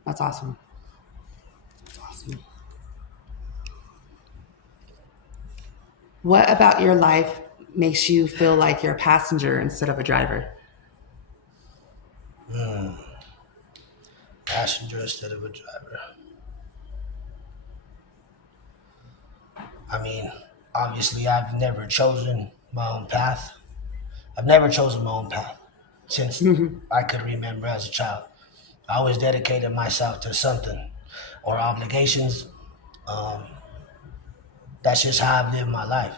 awesome. That's awesome. What about your life makes you feel like you're a passenger instead of a driver? Passenger instead of a driver. I mean, obviously, I've never chosen my own path. I've never chosen my own path since I could remember as a child. I always dedicated myself to something or obligations. That's just how I've lived my life.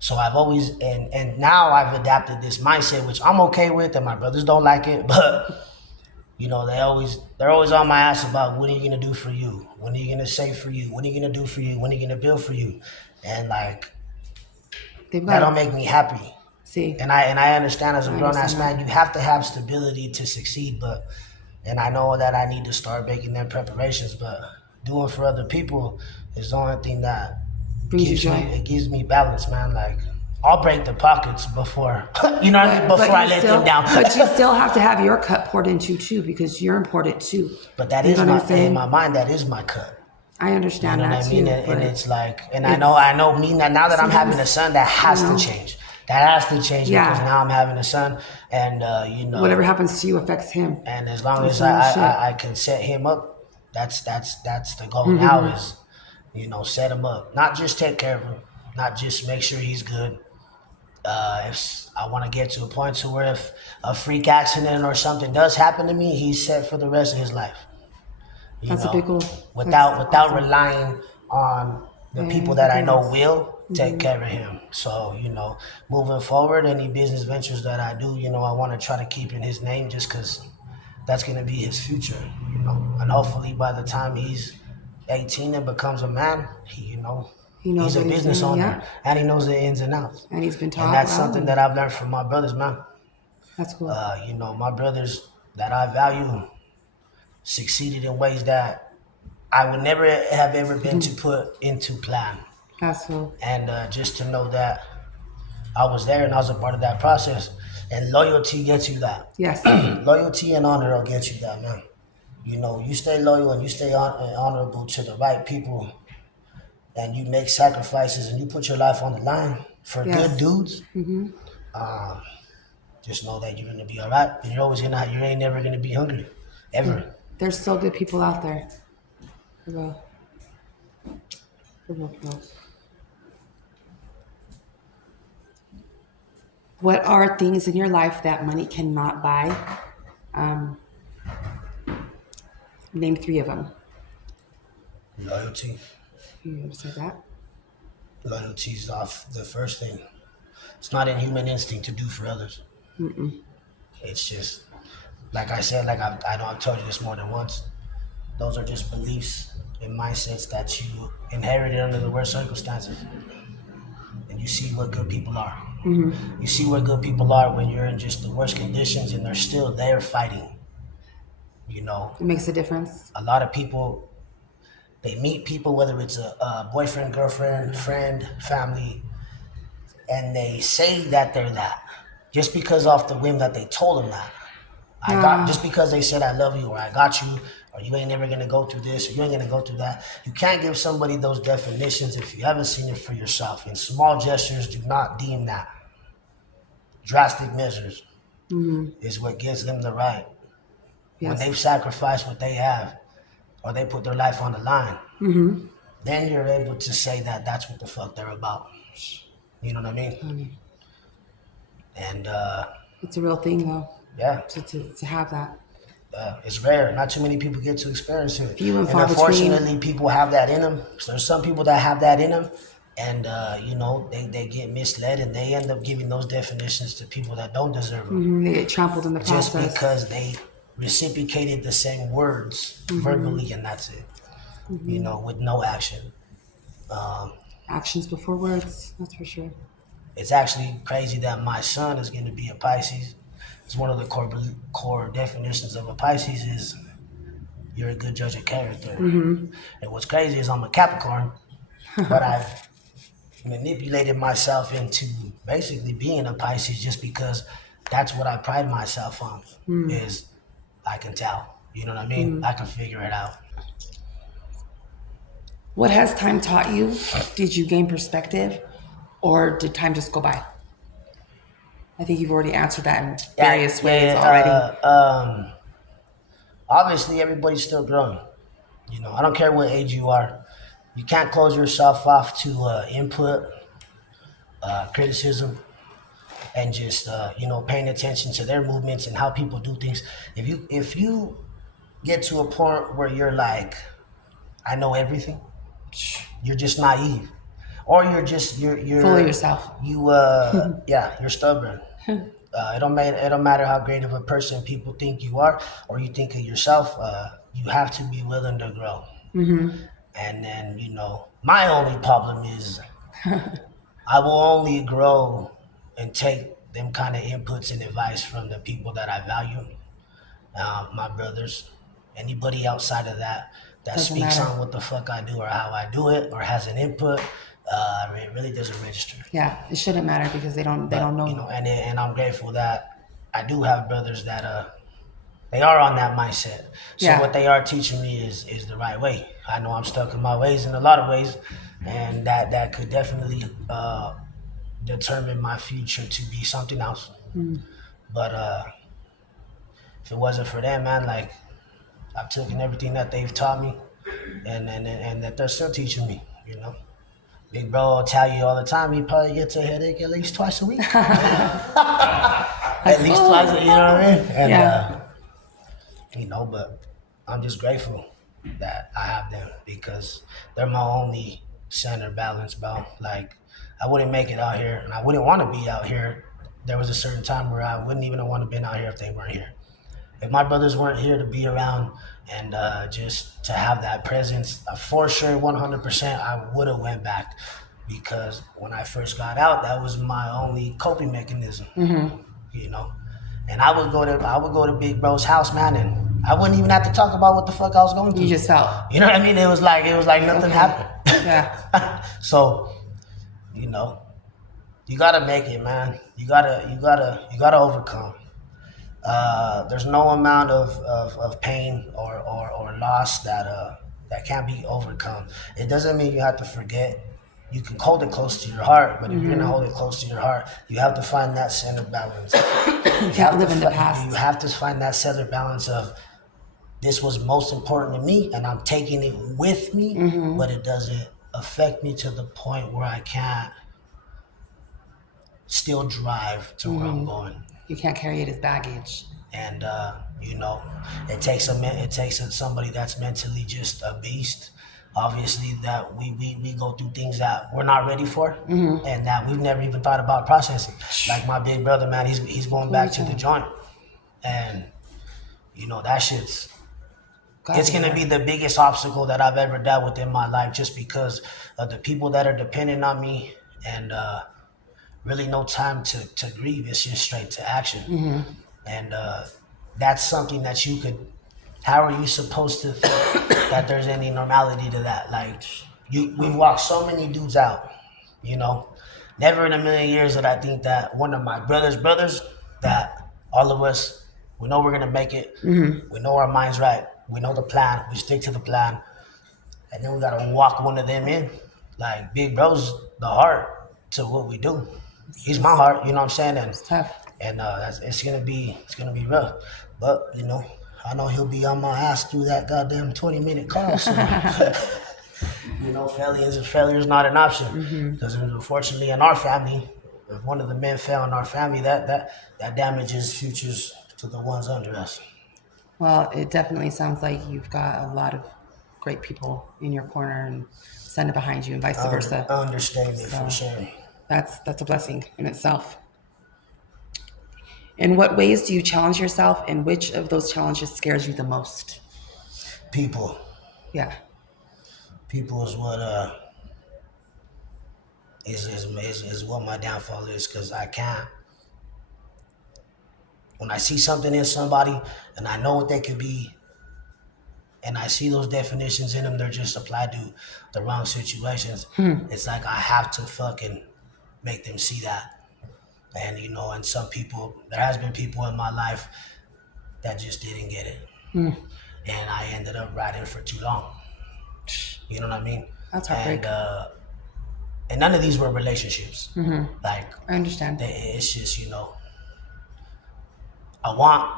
So I've always, and now I've adapted this mindset, which I'm okay with, and my brothers don't like it, but you know, they're always on my ass about what are you gonna do for you? When are you gonna save for you? What are you gonna do for you? When are you gonna build for you? And like, They've that got don't make me happy. see. And I understand as a grown ass understand man, you have to have stability to succeed, and I know that I need to start making them preparations, but doing for other people is the only thing that Brings you joy. it gives me balance, man. Like, I'll break the pockets before, you know what I mean? Before I let them down. But you still have to have your cup poured into too, because you're important too. But that You is know what I'm saying? in my mind, that is my cut. I understand You know that what I mean? too. And but it's like, and I know me now that I'm having a son, that has to change. That has to change Yeah. because now I'm having a son, and you know, whatever happens to you affects him. and as long That's as real shit. I can set him up, that's the goal now is, you know, set him up. Not just take care of him, not just make sure he's good. If I want to get to a point to where if a freak accident or something does happen to me, he's set for the rest of his life. You That's a know, big goal. Without That's without awesome. relying on the Yeah, people that I know yes. will take care of him. So, you know, moving forward, any business ventures that I do, you know, I want to try to keep in his name just because that's going to be his future, you know. And hopefully by the time he's 18 and becomes a man, he knows knows he's a what he's business doing, owner yeah. and he knows the ins and outs. And he's been taught. And that's well, something that I've learned from my brothers, man. That's cool. You know, my brothers that I value succeeded in ways that I would never have ever been to put into plan. That's cool. And just to know that I was there and I was a part of that process. And loyalty gets you that. Yes. Loyalty and honor will get you that, man. You know, you stay loyal and you stay honorable to the right people, and you make sacrifices and you put your life on the line for Yes. good dudes. Just know that you're gonna be all right, and you ain't never gonna be hungry, ever. There's still good people out there. For real. For real, for real. What are things in your life that money cannot buy? Name 3 of them. Loyalty. You ever say that? Loyalty's off the first thing. It's not in human instinct to do for others. It's just, like I said, like I know I've told you this more than once. Those are just beliefs and mindsets that you inherited under the worst circumstances. And and you see what good people are. You see what good people are when you're in just the worst conditions and they're still there fighting. You know, It makes a difference. a lot of people, they meet people, whether it's a boyfriend, girlfriend, friend, family, and they say that they're that just because off the whim that they told them that. Just because they said I love you or I got you or you ain't never gonna go through this or you ain't gonna go through that. You can't give somebody those definitions if you haven't seen it for yourself. And small gestures do not deem that. Drastic measures is what gives them the right. When Yes. they've sacrificed what they have or they put their life on the line, then you're able to say that that's what the fuck they're about. You know what I mean? And It's a real thing, though, yeah, to have that. it's rare. Not too many people get to experience it. Few and And far between. unfortunately, people have that in them. So there's some people that have that in them. And, you know, they get misled and they end up giving those definitions to people that don't deserve them. They get trampled in the Just process. because they reciprocated the same words verbally and that's it. You know, with no action. Actions before words, that's for sure. It's actually crazy that my son is going to be a Pisces. It's one of the core definitions of a Pisces is you're a good judge of character. And what's crazy is I'm a Capricorn, but I've manipulated myself into basically being a Pisces just because that's what I pride myself on is I can tell. You know what I mean? I can figure it out. What has time taught you? Did you gain perspective, or did time just go by? I think you've already answered that in various ways already. Obviously, everybody's still growing. You know, I don't care what age you are. You can't close yourself off to input, criticism, and just you know paying attention to their movements and how people do things. If you get to a point where you're like, I know everything, you're just naive, or you're Full of yourself. You're stubborn. It don't matter how great of a person people think you are or you think of yourself. You have to be willing to grow. And then you know, my only problem is I will only grow and take them kind of inputs and advice from the people that I value. My brothers, anybody outside of that Doesn't speaks matter. on what the fuck I do or how I do it or has an input, it really doesn't register. Yeah, it shouldn't matter because they don't know. You know, and I'm grateful that I do have brothers that they are on that mindset. So Yeah. what they are teaching me is the right way. I know I'm stuck in my ways in a lot of ways, and that could definitely determine my future to be something else. But if it wasn't for them, man, like I've taken everything that they've taught me, and that they're still teaching me. You know, big bro will tell you all the time he probably gets a headache at least twice a week. At least twice, you know what I mean? And Yeah. you know, but I'm just grateful that I have them because they're my only center balance, bro. Like I wouldn't make it out here, and I wouldn't want to be out here. There was a certain time where I wouldn't even want to been out here if they weren't here. If my brothers weren't here to be around and just to have that presence, for sure, 100%, I would have went back because when I first got out, that was my only coping mechanism. You know, and I would go to Big Bro's house, man, and I wouldn't even have to talk about what the fuck I was going through. You just felt. You know what I mean? It was like nothing happened. Yeah. So, you know, you gotta make it, man. You gotta overcome. There's no amount of pain or loss that can't be overcome. It doesn't mean you have to forget. You can hold it close to your heart, but if you're gonna hold it close to your heart, you have to find that center balance. You can't live in the past. You have to find that center balance of this was most important to me, and I'm taking it with me, but it doesn't affect me to the point where I can't still drive to where I'm going. You can't carry it as baggage. And you know, it takes somebody that's mentally just a beast. Obviously, that we go through things that we're not ready for, and that we've never even thought about processing. Like my big brother, man, he's going back to the joint, and you know that shit's. It's gonna be the biggest obstacle that I've ever dealt with in my life, just because of the people that are dependent on me and really no time to grieve. It's just straight to action. And that's something that you could, how are you supposed to think that there's any normality to that? Like, we've walked so many dudes out, you know. Never in a million years did I think that one of my brothers, that all of us, we know we're gonna make it. We know our mind's right. We know the plan. We stick to the plan, and then we gotta walk one of them in. Like, big bro's the heart to what we do. He's my heart, you know what I'm saying? It's tough. And it's gonna be rough, but I know he'll be on my ass through that goddamn 20-minute call. So failure is not an option, because unfortunately in our family, if one of the men fail in our family, that damages futures to the ones under us. Well, it definitely sounds like you've got a lot of great people in your corner and standing behind you, and vice versa. Understatement for sure. That's a blessing in itself. In what ways do you challenge yourself, and which of those challenges scares you the most? People Yeah. is what is what my downfall is, because I can't. When I see something in somebody and I know what they could be, and I see those definitions in them, they're just applied to the wrong situations. It's like I have to fucking make them see that. And and some people, there has been people in my life that just didn't get it, and I ended up riding for too long. You know what I mean? That's heartbreak. And none of these were relationships. Like, I understand. it's just I want,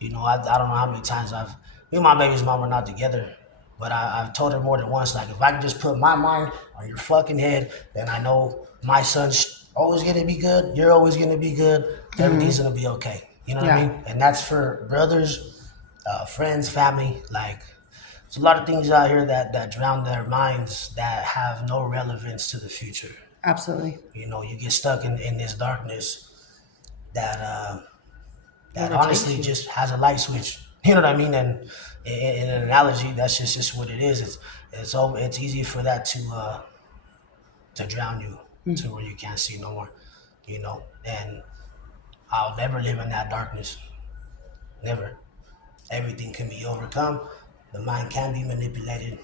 I don't know how many times me and my baby's mom are not together, but I've told her more than once, like, if I can just put my mind on your fucking head, then I know my son's always gonna be good, you're always gonna be good, everything's gonna be okay. You know what I mean? And that's for brothers, friends, family. Like, there's a lot of things out here that drown their minds, that have no relevance to the future. Absolutely. You get stuck in this darkness that Never honestly takes you. just has a light switch. You know what I mean? And in an analogy, that's just what it is. It's easy for that to drown you to where you can't see no more. And I'll never live in that darkness. Never. Everything can be overcome. The mind can be manipulated.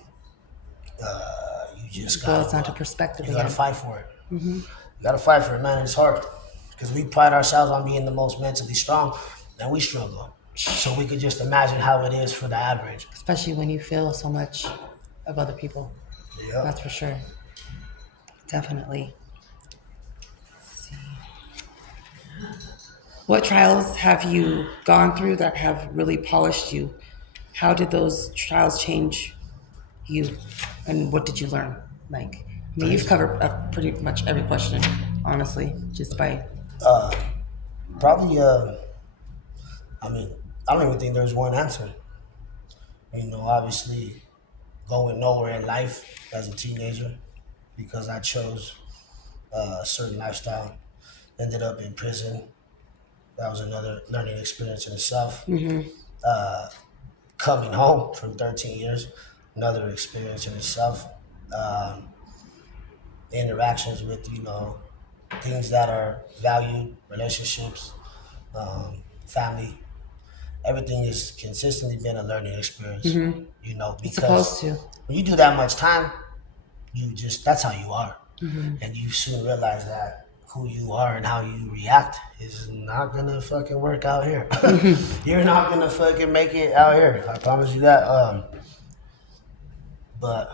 You just Well, gotta. it's not a perspective You gotta again. fight for it. You gotta fight for it, man. It's hard, because we pride ourselves on being the most mentally strong, and we struggle. So we could just imagine how it is for the average. Especially when you feel so much of other people. Yeah. That's for sure. Definitely. Let's see. What trials have you gone through that have really polished you? How did those trials change you, and what did you learn? Like, I mean, you've covered up pretty much every question, honestly, just by. Probably. I mean, I don't even think there's one answer. Obviously, going nowhere in life as a teenager, because I chose a certain lifestyle. Ended up in prison. That was another learning experience in itself. Coming home from 13 years, another experience in itself. Interactions with, things that are valued, relationships, family. Everything has consistently been a learning experience. It's Because supposed to. when you do that much time, that's how you are. And you soon realize that who you are and how you react is not gonna fucking work out here. You're not gonna fucking make it out here. I promise you that. But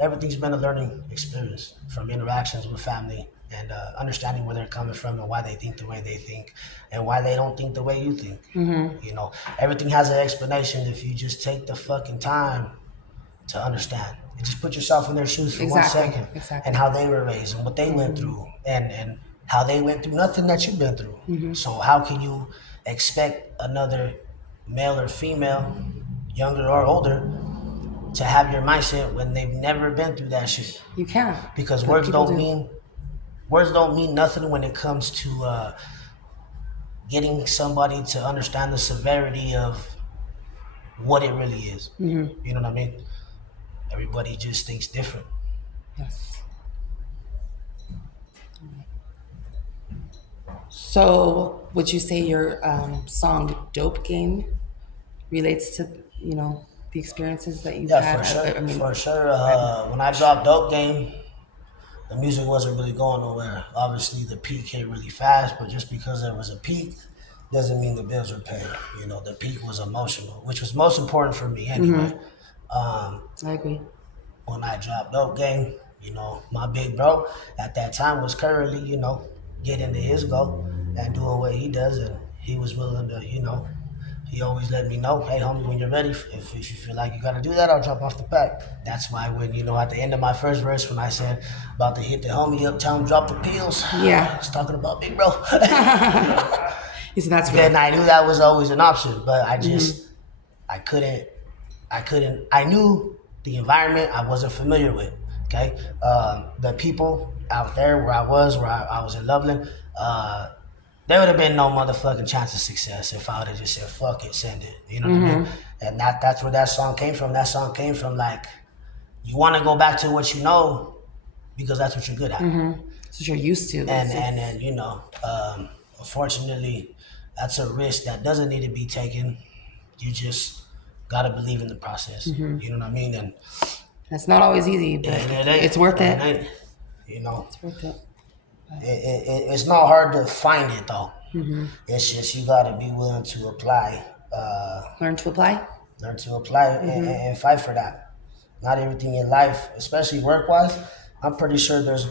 everything's been a learning experience, from interactions with family, and understanding where they're coming from and why they think the way they think and why they don't think the way you think. Everything has an explanation if you just take the fucking time to understand. And just put yourself in their shoes for 1 second. Exactly. And how they were raised and what they went through, and how they went through nothing that you've been through. So how can you expect another male or female, younger or older, to have your mindset when they've never been through that shit? You can. Because But words people don't do. mean nothing when it comes to getting somebody to understand the severity of what it really is. You know what I mean? Everybody just thinks different. Yes. So, would you say your song "Dope Game" relates to the experiences that you've Yeah, had? for sure. I mean, For sure. When I dropped Dope Game, the music wasn't really going nowhere. Obviously, the peak hit really fast, but just because there was a peak doesn't mean the bills were paid. You know, the peak was emotional, which was most important for me anyway. I agree. When I dropped Dope Game, you know, my big bro at that time was currently, you know, getting to his goal and doing what he does, and he was willing to, you know, he always let me know, hey homie, when you're ready, if you feel like you gotta do that, I'll drop off the pack. That's why when, you know, at the end of my first verse, when I said about to hit the homie up, tell him drop the pills, Yeah. I was talking about big bro. You said that's And right. I knew that was always an option, but I just, I couldn't, I knew the environment I wasn't familiar with, okay? The people out there where I was in Loveland, there would have been no motherfucking chance of success if I would have just said, fuck it, send it. You know what I mean? And that's where that song came from. That song came from like, you want to go back to what you know because that's what you're good at. That's what you're used to. And you know, unfortunately, that's a risk that doesn't need to be taken. You just got to believe in the process. You know what I mean? And That's not always easy, but it ain't. it's worth it. ain't. You know, It's worth it. it's not hard to find it though. It's just you got to be willing to apply, Learn to apply. learn to apply, and fight for that. Not everything in life, especially work wise. I'm pretty sure there's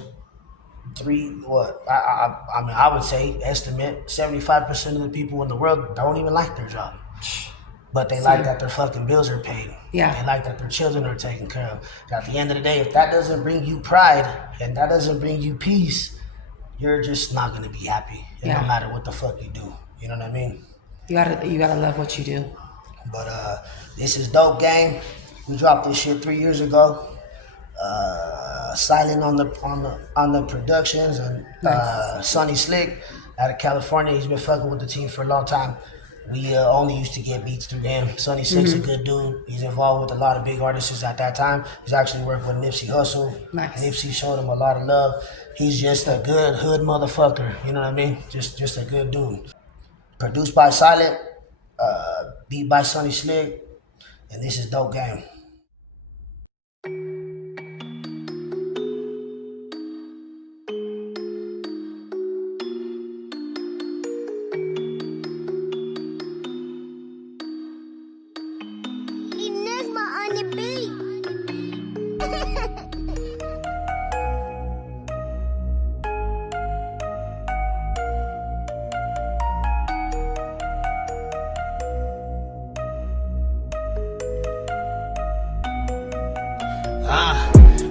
I mean, I would say estimate 75% of the people in the world don't even like their job. But they like that their fucking bills are paid. Yeah. They like that their children are taken care of. At the end of the day, if that doesn't bring you pride and that doesn't bring you peace, you're just not gonna be happy. And Yeah. no matter what the fuck you do. You know what I mean? You gotta love what you do. But this is Dope Gang. We dropped this shit 3 years ago. Silent on the productions, and Sonny Slick out of California. He's been fucking with the team for a long time. We only used to get beats through him. Sonny Slick's a good dude. He's involved with a lot of big artists at that time. He's actually worked with Nipsey Hussle. Nice. Nipsey showed him a lot of love. He's just a good hood motherfucker. You know what I mean? Just a good dude. Produced by Silent, beat by Sonny Slick, and this is Dope Gang. Enigma on the beat.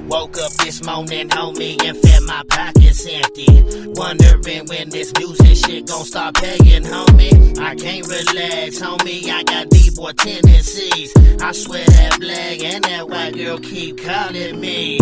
Woke up this morning, homie, and felt my pockets empty. Wondering when this music shit gon' start paying, homie. I can't relax, homie, I got D-boy tendencies. I swear that black and that white girl keep calling me.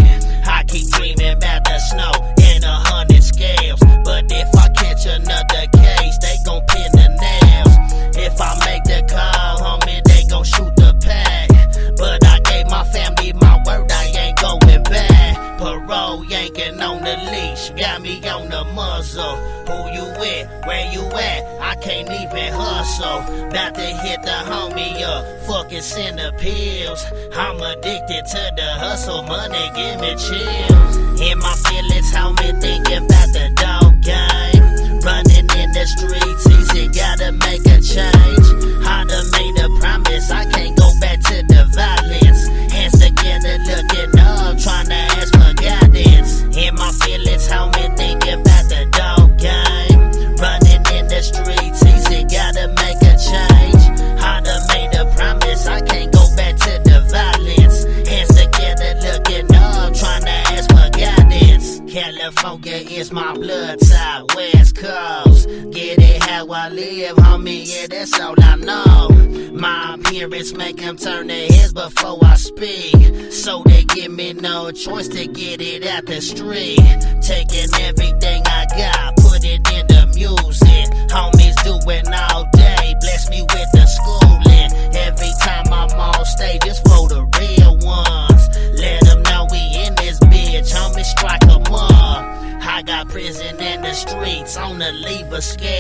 I keep dreaming about the snow and 100 scales. But if I catch another case, they gon' pin the nails. If I make the call, homie, they gon' shoot the pack. But I gave my family my word, I ain't going back. Parole yanking on the leash, got me on the muzzle. Who you with? Where you at? I can't even hustle. About to hit the homie up, fucking send the pills. I'm addicted to the hustle, money give me chills. In my feelings, homie, thinking about the dog game. Running in the streets, easy, gotta make a change. I done made a promise, I can't go back to the violence. Hands together, looking up, trying to ask for guidance. In my feelings, homie, thinking about the dog game. Running in the streets, easy, gotta make a change. I done made a promise, I can't go back to the violence. Hands together, looking up, trying to ask for guidance. California is my blood type, West Coast. Get it how I live, homie, yeah, that's all I know. My appearance make them turn their heads before I speak. So they give me no choice to get it out the street. Taking everything I got, put it in the music. Homies doing all day, bless me with the schooling. Every time I'm on stage, it's for the real ones. Let them know we in this bitch, homie, strike 'em up. I got prison in the streets on the lever scale.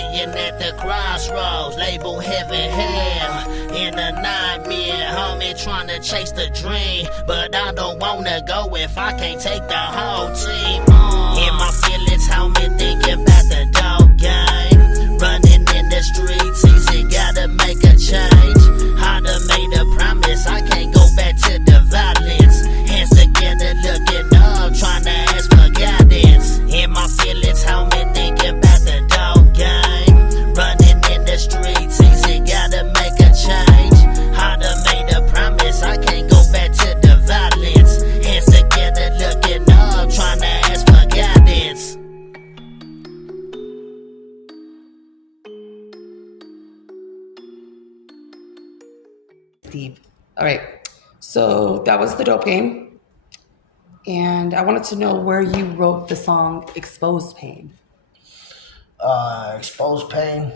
sitting at the crossroads, label heaven hell. In a nightmare, homie, trying to chase the dream. But I don't wanna go if I can't take the whole team. In my feelings, homie, thinking about the dog game. Running in the streets, easy, gotta make a change. I done made a promise, I can't go back to the violence. Hands together, looking up, trying to ask for guidance. In my feelings, homie, thinking about the dog game. Running in the streets, easy, gotta make a change. I done made a promise, I can't go back to the violence. Hands together, looking up, trying to ask for guidance. Steve. All right. So that was the dope game. And I wanted to know where you wrote the song Exposed Pain. Exposed Pain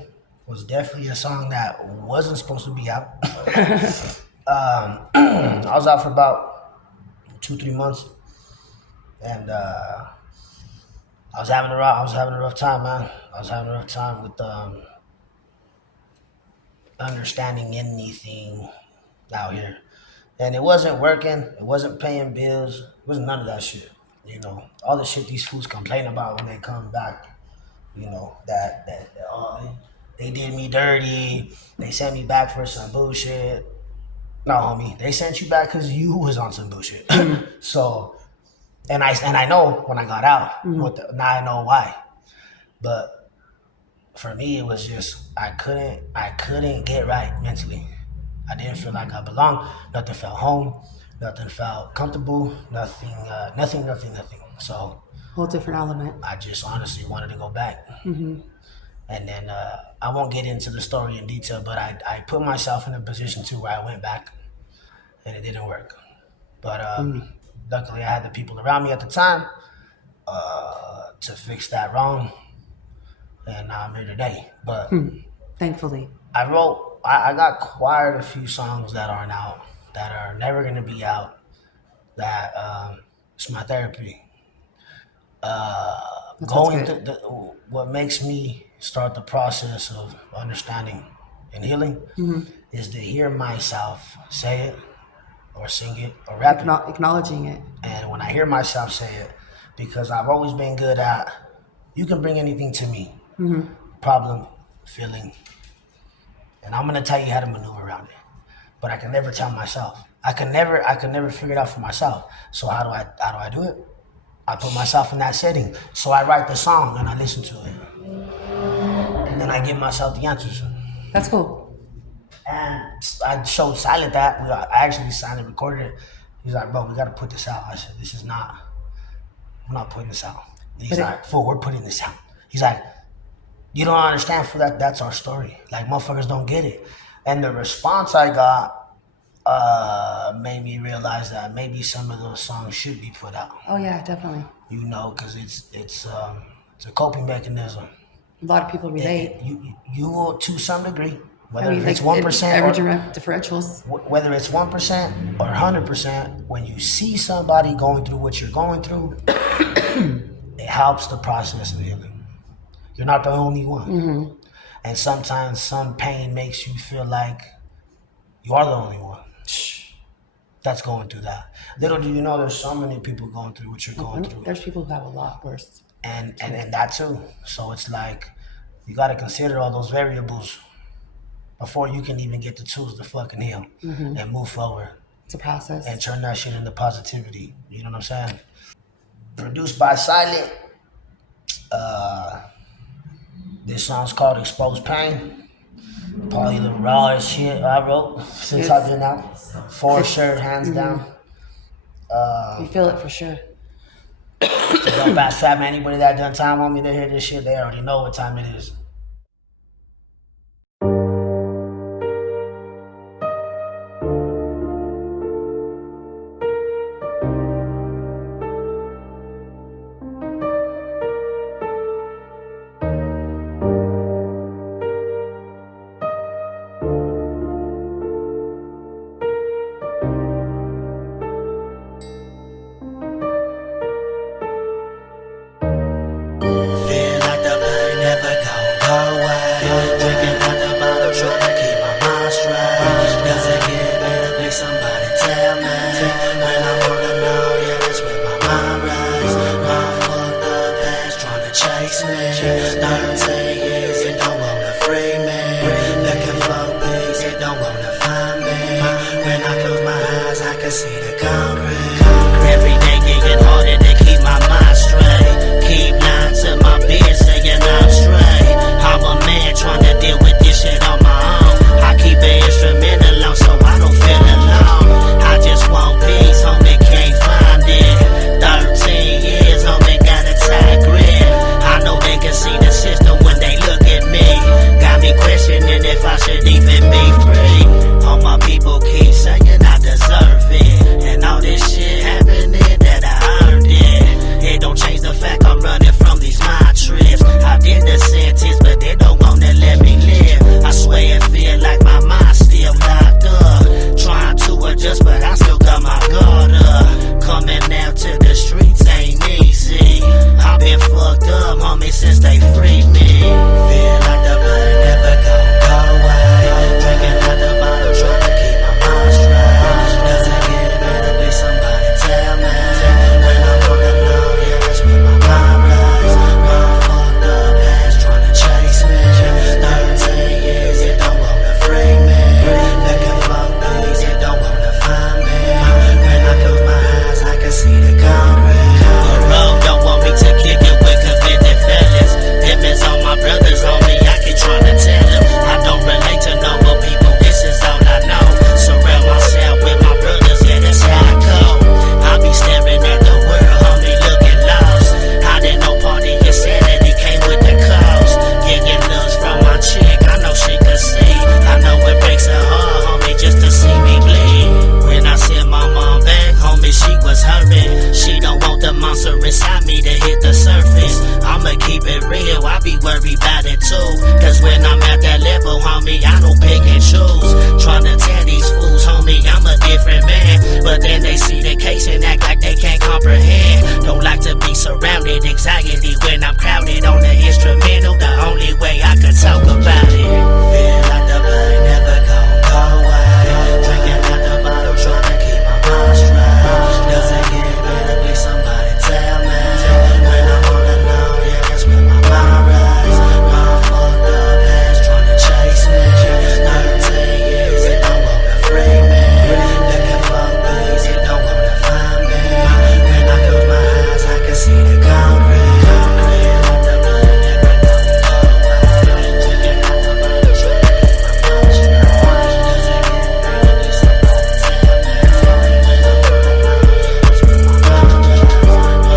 was definitely a song that wasn't supposed to be out. I was out for about 2-3 months, and I was having a rough time, man. I was having a rough time with understanding anything out here, and it wasn't working. It wasn't paying bills. It wasn't none of that shit. You know, all the shit these fools complain about when they come back. You know, that oh, they did me dirty. They sent me back for some bullshit. No, homie, they sent you back because you was on some bullshit. So, and I know when I got out, now I know why. But for me, it was just I couldn't get right mentally. I didn't feel like I belonged. Nothing felt home. Nothing felt comfortable. Nothing. So Whole different element. I just honestly wanted to go back. And then I won't get into the story in detail, but I put myself in a position too where I went back, and it didn't work. But luckily, I had the people around me at the time to fix that wrong, and now I'm here today. But Thankfully. I got quite a few songs that aren't out, that are never gonna be out. That it's my therapy. Going good. through what makes me start the process of understanding and healing is to hear myself say it or sing it or rap it. Acknowledging it. And when I hear myself say it, because I've always been good at, you can bring anything to me, problem, feeling, and I'm gonna tell you how to maneuver around it. But I can never tell myself. I can never figure it out for myself. So how do I do it? I put myself in that setting. So I write the song and I listen to it. And then I give myself the answers. That's cool. And I showed Silent that. I actually signed and recorded it. He's like, bro, we got to put this out. I said, we're not putting this out. And he's like, fool, we're putting this out. He's like, you don't understand, fool, that's our story. Like, motherfuckers don't get it. And the response I got made me realize that maybe some of those songs should be put out. Oh yeah, definitely. You know, because it's a coping mechanism. A lot of people relate. You will to some degree, whether I mean, it's like 1% average or differentials. whether it's 1% or 100%. When you see somebody going through what you're going through, it helps the process of healing. You're not the only one, and sometimes some pain makes you feel like you are the only one that's going through that. Little do you know, there's so many people going through what you're going through. There's people who have a lot worse. And that too. So it's like, you got to consider all those variables before you can even get the tools to fucking heal and move forward. It's a process. And turn that shit into positivity. You know what I'm saying? Produced by Silent. This song's called Exposed Pain. Probably the rawest shit I wrote since I've been out. For sure, hands down. You feel it for sure. So don't back strap, man. Anybody that done time on me to hear this shit, they already know what time it is. Feel like the pain never gone. see the concrete. Every day getting harder to keep my mind straight. Keep lying to my bitch saying I'm straight. I'm a man trying to deal with this shit on my own. I keep an instrumental on so I don't feel alone. I just want peace, homie, can't find it. 13 years, homie, got a tight grip. I know they can see the system when they look at me. Got me questioning if I should even be free. All my people keep saying I deserve it. And all this shit happening that I earned it. It don't change the fact I'm running from these mind trips. I did the sentence, but they don't wanna let me live. I swear it feel like my mind's still locked up. Trying to adjust, but I still got my guard up. Coming out to the streets ain't easy. I've been fucked up, homie, since they freed me. Feel like the pain never gon' go away. Drinking out the bottle, trying to keep my mind straight. Does it get better? Please somebody tell me. When I'm on the low, yeah, that's when my mind race. My fucked up ass trying to chase me. 13 years, it don't wanna free me. Looking for things, it don't wanna find me. When I close my eyes, I can see the concrete. The road don't want me to kick it with convicted felons. Them is all my brothers, homie, I keep trying to tell them. I don't relate to normal people, this is all I know. Surround myself with my brothers, yeah, that's how I go. I be staring at the world, homie, looking lost. I didn't know part of your sanity came with the cost. Getting looks from my chick, I know she could see. I know it breaks her heart, homie, just to see me bleed. When I sent my mom back, homie, she was hurting. She don't want the monster inside me to hit the surface. I'ma keep it real, I be worried about it too. Cause when I'm at that level, homie, I don't pick and choose. Tryna tell these fools, homie, I'm a different man. But then they see the case and act like they can't comprehend. Don't like to be surrounded, anxiety when I'm crowded on the instrumental. The only way I could talk about it. Feel like the pain never gon' go away. Drinking out the bottle, tryna keep my mind straight. Does it get better? Please somebody tell me. When I'm on the low, yeah, that's when my mind race. My fucked up ass tryna chase me. 13 years, it don't wanna free me. Looking for things, it don't wanna find me. When I close my eyes, I can see the concrete. Feel like the pain never gon' go away. Drinking out the bottle, tryna keep my mind straight. Does it get better? Please somebody tell me. When I'm on the low, yeah, that's when my mind race. My fucked up ass tryna chase me. 13 years, it don't wanna free me.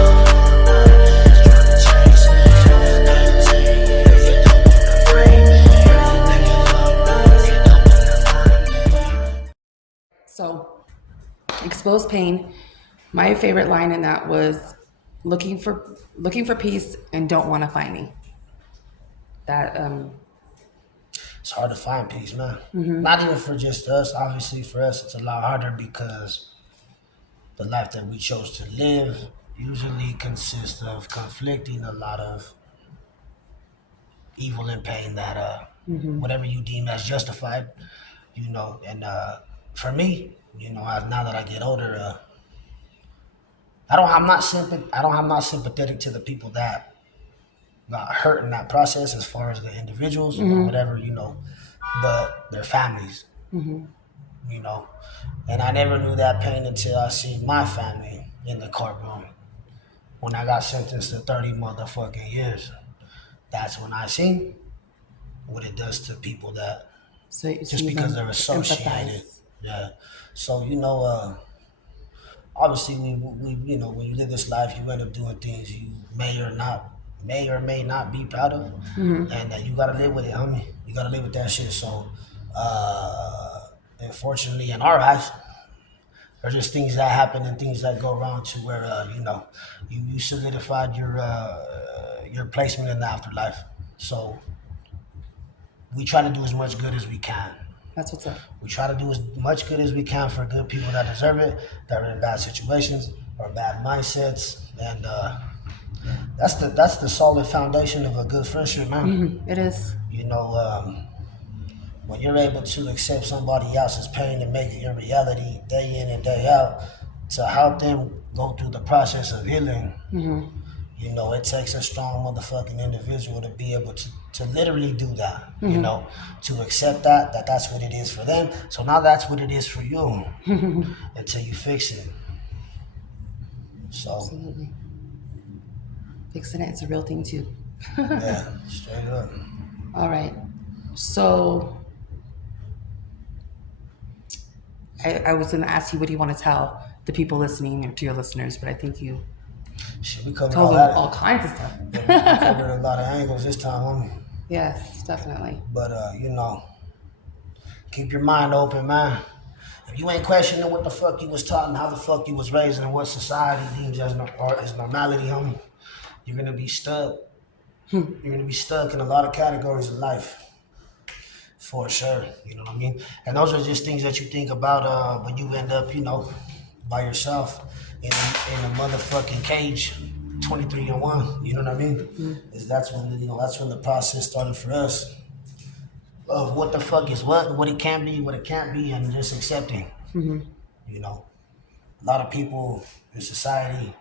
Looking for things, it don't wanna find me. So, exposed pain. My favorite line in that was looking for peace and don't want to find me. That It's hard to find peace, man. Not even for just us. Obviously, for us, it's a lot harder because the life that we chose to live usually consists of conflicting a lot of evil and pain that whatever you deem as justified, you know. And for me, you know, now that I get older, I'm not sympathetic to the people that got hurt in that process as far as the individuals or whatever, you know, but their families, you know. And I never knew that pain until I seen my family in the courtroom when I got sentenced to 30 motherfucking years. That's when I seen what it does to people that just you because can they're associated. empathize. Yeah. So, you know, obviously we you know, when you live this life, you end up doing things you may or may not be proud of, and you gotta live with it, homie. You gotta live with that shit. So, unfortunately, in our eyes, there's just things that happen and things that go wrong to where you know, you solidified your placement in the afterlife. So we try to do as much good as we can. That's what's up. We try to do as much good as we can for good people that deserve it, that are in bad situations or bad mindsets, and that's the solid foundation of a good friendship, man. It is. You know, when you're able to accept somebody else's pain and make it your reality day in and day out, to help them go through the process of healing, you know, it takes a strong motherfucking individual to be able to literally do that, you know, to accept that's what it is for them. So now that's what it is for you until you fix it. So, Absolutely. Fixing it, it's a real thing too. yeah, straight up. All right. So I was going to ask you, what do you want to tell the people listening or to your listeners? But I think you Shit, we covered told all them that. all kinds of stuff. We covered a lot of angles this time, homie. Yes, definitely. But, you know, keep your mind open, man. If you ain't questioning what the fuck you was taught and how the fuck you was raised and what society deems as, as normality, homie, you're gonna be stuck. You're gonna be stuck in a lot of categories of life. For sure. You know what I mean? And those are just things that you think about when you end up, you know, by yourself in a motherfucking cage, 23 and 1. You know what I mean? Is that's when, you know, that's when the process started for us of what the fuck is what it can be, what it can't be, and just accepting. You know, a lot of people in society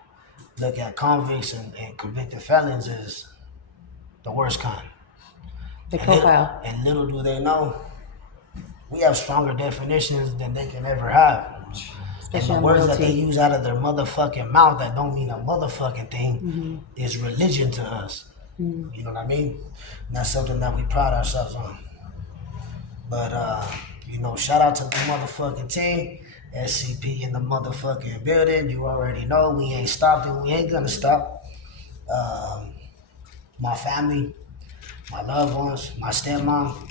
look at convicts and convicted felons as the worst kind. The profile. And little do they know, we have stronger definitions than they can ever have. And Especially the on words that they loyalty. use out of their motherfucking mouth that don't mean a motherfucking thing is religion to us. You know what I mean? And that's something that we pride ourselves on. But, you know, shout out to the motherfucking team. S.C.P in the motherfucking building. You already know we ain't stopping. We ain't gonna stop. My family, my loved ones, my stepmom.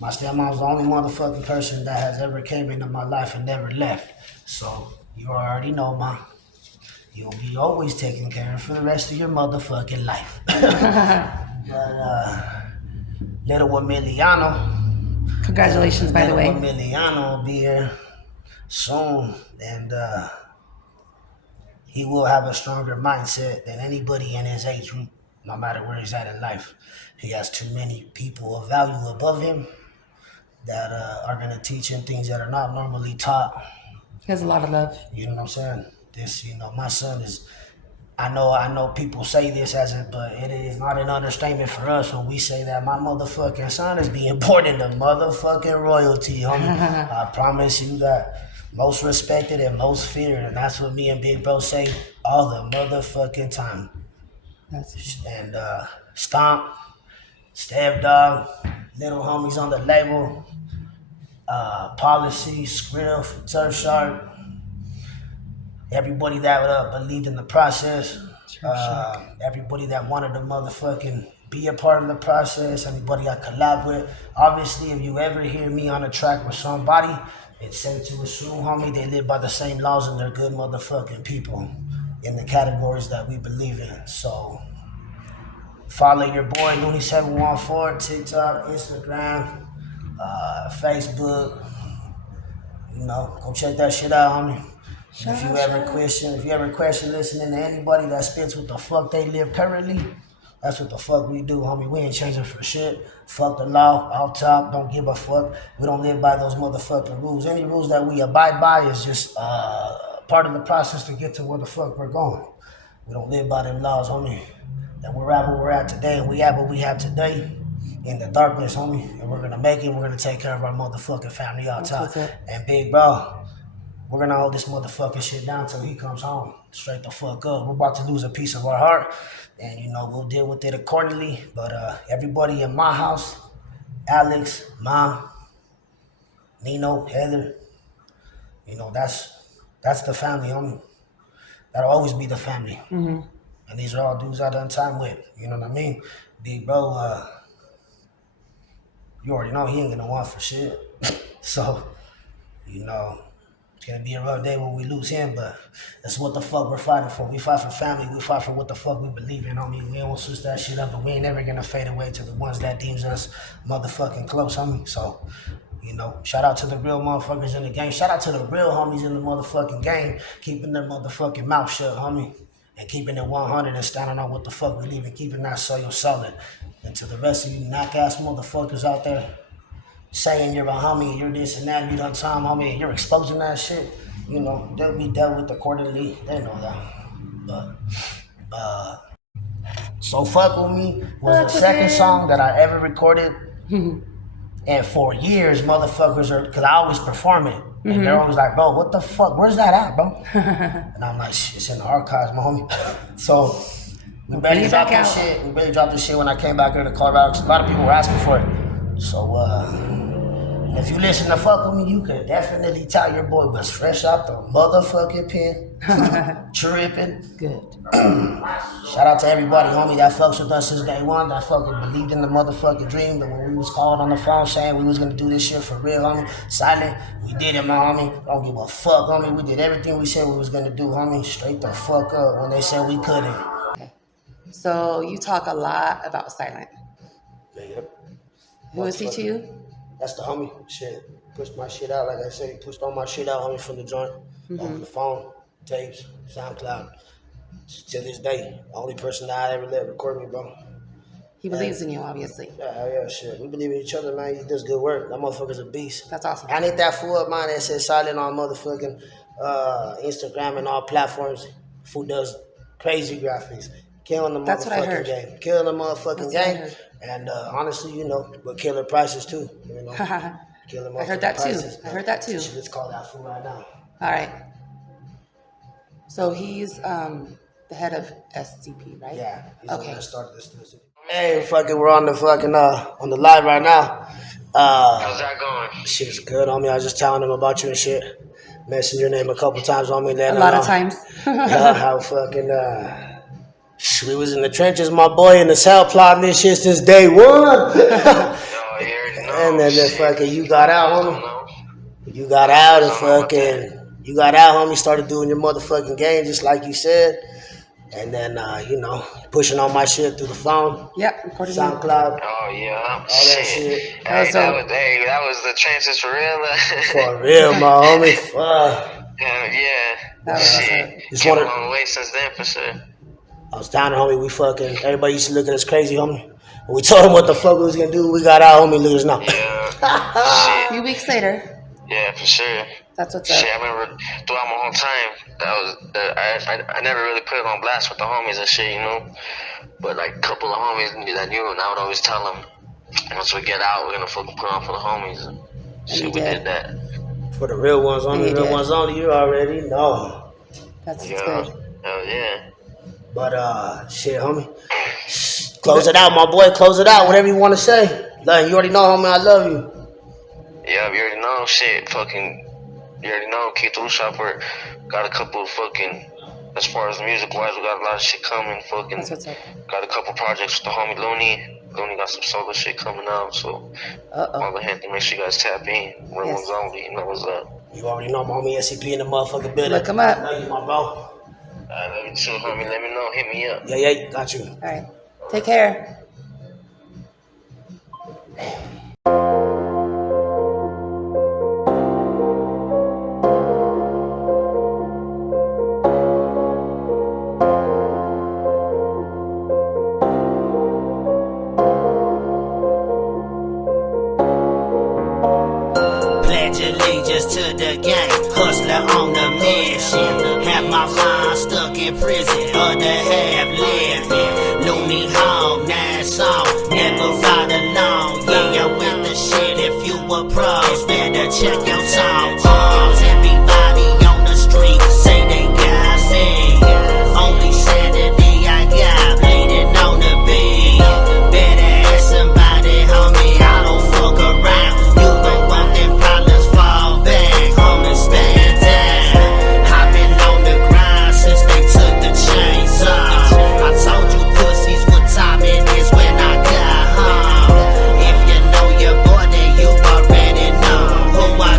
My stepmom's the only motherfucking person that has ever came into my life and never left. So you already know, ma. You'll be always taken care of for the rest of your motherfucking life. But little Emiliano. Congratulations, by the way. Little Emiliano will be here soon, and he will have a stronger mindset than anybody in his age group, no matter where he's at in life. He has too many people of value above him that are going to teach him things that are not normally taught. He has a lot of love. You know what I'm saying? This, you know, my son is. I know people say this as it, but it is not an understatement for us when we say that my motherfucking son is being born into motherfucking royalty, homie. I promise you that. Most respected and most feared, and that's what me and Big Bro say all the motherfucking time. That's And Stomp, Stab Dog, little homies on the label, Policy, Skrill, Turf Shark, everybody that believed in the process, everybody that wanted to motherfucking be a part of the process, anybody I collab with. Obviously, if you ever hear me on a track with somebody, it's safe to assume, homie, they live by the same laws and they're good motherfucking people in the categories that we believe in. So follow your boy Looney714, TikTok, Instagram, Facebook. You know, go check that shit out, homie. And if you ever question listening to anybody that spits what the fuck they live currently, that's what the fuck we do, homie. We ain't changing for shit. Fuck the law, off top, don't give a fuck. We don't live by those motherfucking rules. Any rules that we abide by is just part of the process to get to where the fuck we're going. We don't live by them laws, homie. And we're at where we're at today, and we have what we have today in the darkness, homie. And we're gonna make it, we're gonna take care of our motherfucking family out top. And Big Bro, we're gonna hold this motherfucking shit down till he comes home. Straight the fuck up. We're about to lose a piece of our heart. And you know, we'll deal with it accordingly. But everybody in my house, Alex, Mom, Nino, Heather, you know, that's the family, homie. That'll always be the family. And these are all dudes I done time with. You know what I mean? Big Bro, you already know he ain't gonna want for shit. So, you know, it's gonna be a rough day when we lose him, but that's what the fuck we're fighting for. We fight for family, we fight for what the fuck we believe in, homie. We don't switch that shit up, but we ain't never gonna fade away to the ones that deems us motherfucking close, homie. So, you know, shout out to the real motherfuckers in the game. Shout out to the real homies in the motherfucking game, keeping their motherfucking mouth shut, homie. And keeping it 100 and standing on what the fuck we believe in, keeping that soil solid. And to the rest of you knock-ass motherfuckers out there, saying you're a homie, you're this and that, you done time, homie, and you're exposing that shit, you know, they'll be dealt with accordingly. They know that. But So Fuck With Me was Fuck the with second Him. song that I ever recorded. And for years, motherfuckers are, because I always perform it. And they're always like, bro, what the fuck? Where's that at, bro? And I'm like, shit, it's in the archives, my homie. So we bring barely it dropped back this out. shit. We barely dropped this shit when I came back here to Colorado. 'Cause a lot of people were asking for it. So if you listen to Fuck With Me, you could definitely tell your boy was fresh out the motherfucking pen. Tripping. Good. Shout out to everybody, homie, that fucks with us since day one. That fucking believed in the motherfucking dream. That when we was called on the phone saying we was gonna do this shit for real, homie, silent, we did it, my homie. Don't give a fuck, homie. We did everything we said we was gonna do, homie. Straight the fuck up when they said we couldn't. Okay. So you talk a lot about Silent. Yep. Who is he to you? That's the homie. Shit. Pushed my shit out, like I said. He pushed all my shit out, homie, from the joint. Over the phone, tapes, SoundCloud. To this day, the only person that I ever let record me, bro. He believes in you, obviously. Yeah, shit. We believe in each other, man. He does good work. That motherfucker's a beast. That's awesome. I need that fool of mine that says Silent on motherfucking Instagram and all platforms. Fool does crazy graphics. Killing the That's what I motherfucking heard. game. Killing the motherfucking That's what I game. heard. And honestly, you know, but killer prices too. You know, killing I heard that too. prices. I heard that too. So let's call that fool right now. All right. So he's the head of S.C.P, right? Yeah. He's the one Okay. that started this. Hey, fucking, we're on the fucking on the live right now. How's that going? Shit's good on me. I was just telling them about you and shit. Mentioned your name a couple times on me. A lot of times. Yeah, how fucking we was in the trenches, my boy, in the cell plotting this shit since day one. Oh, you already know. And then Shit. fucking you got out, I don't homie. know. You got out and fucking you got out, homie. Started doing your motherfucking game just like you said. And then you know, pushing all my shit through the phone, Yep, recording. SoundCloud, Oh, yeah. all that shit. Hey, So- that was the chances for real. For real, my homie. Fuck. Hell yeah. That was Shit. Just Came a wanna- long way since then, for sure. I was down, homie. We fucking everybody used to look at us crazy, homie. When we told them what the fuck we was gonna do, we got out, homie. Look at us now. Yeah. A few weeks later, Yeah, for sure. that's what's up. Shit, I remember throughout my whole time, I never really put it on blast with the homies and shit, you know. But like a couple of homies that knew, and I would always tell them, once we get out, we're gonna fucking put on for the homies. And shit, we did that. For the real ones, And only you real did. ones only. You already know. That's Yeah. good. Hell yeah. But shit, homie. Close it out, my boy. Close it out. Whatever you want to say. Like, you already know, homie. I love you. Yeah, you already know, shit, fucking, you already know, Keith Shopper got a couple of fucking, as far as music-wise, we got a lot of shit coming, fucking, That's what's up. got a couple projects with the homie Looney. Looney got some solo shit coming out, so all the gente, make sure you guys tap in. Real Yes. ones only, you know what's up. You already know, my homie S.C.P in the motherfucking building. Look him up. Love you, my bro. I love you too, homie, let me know, hit me up. Yeah, got you. All right. Take care. Pledge allegiance to the game, hustler on a mission. Have my mind stuck in prison, other half living. Looney Hog, nice song, never ride alone. Yeah, you're with the shit if you a pro. Better check your tone. Everybody on the street say they got sing. Only Saturday I got bleeding on the beat. Better ask somebody, homie, I don't fuck around. You don't want them problems, fall back, homie, stand down. I've been on the grind since they took the chains off. I told you pussies what time it is when I got home. If you know your boy, then you already know who I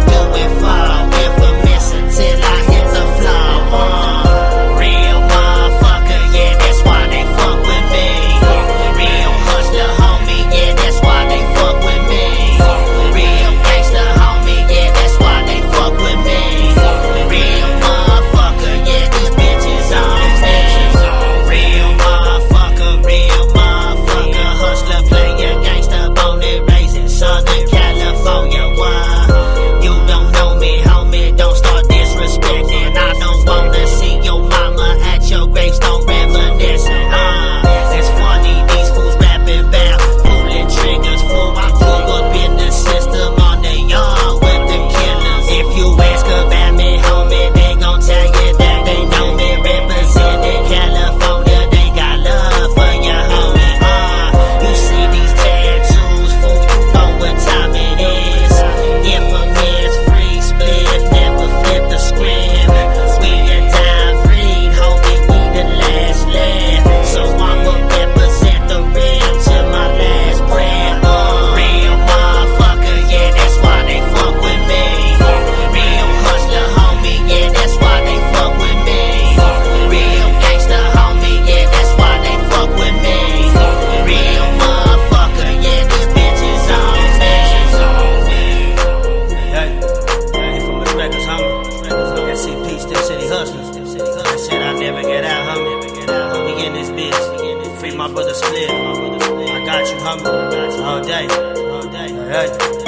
cut.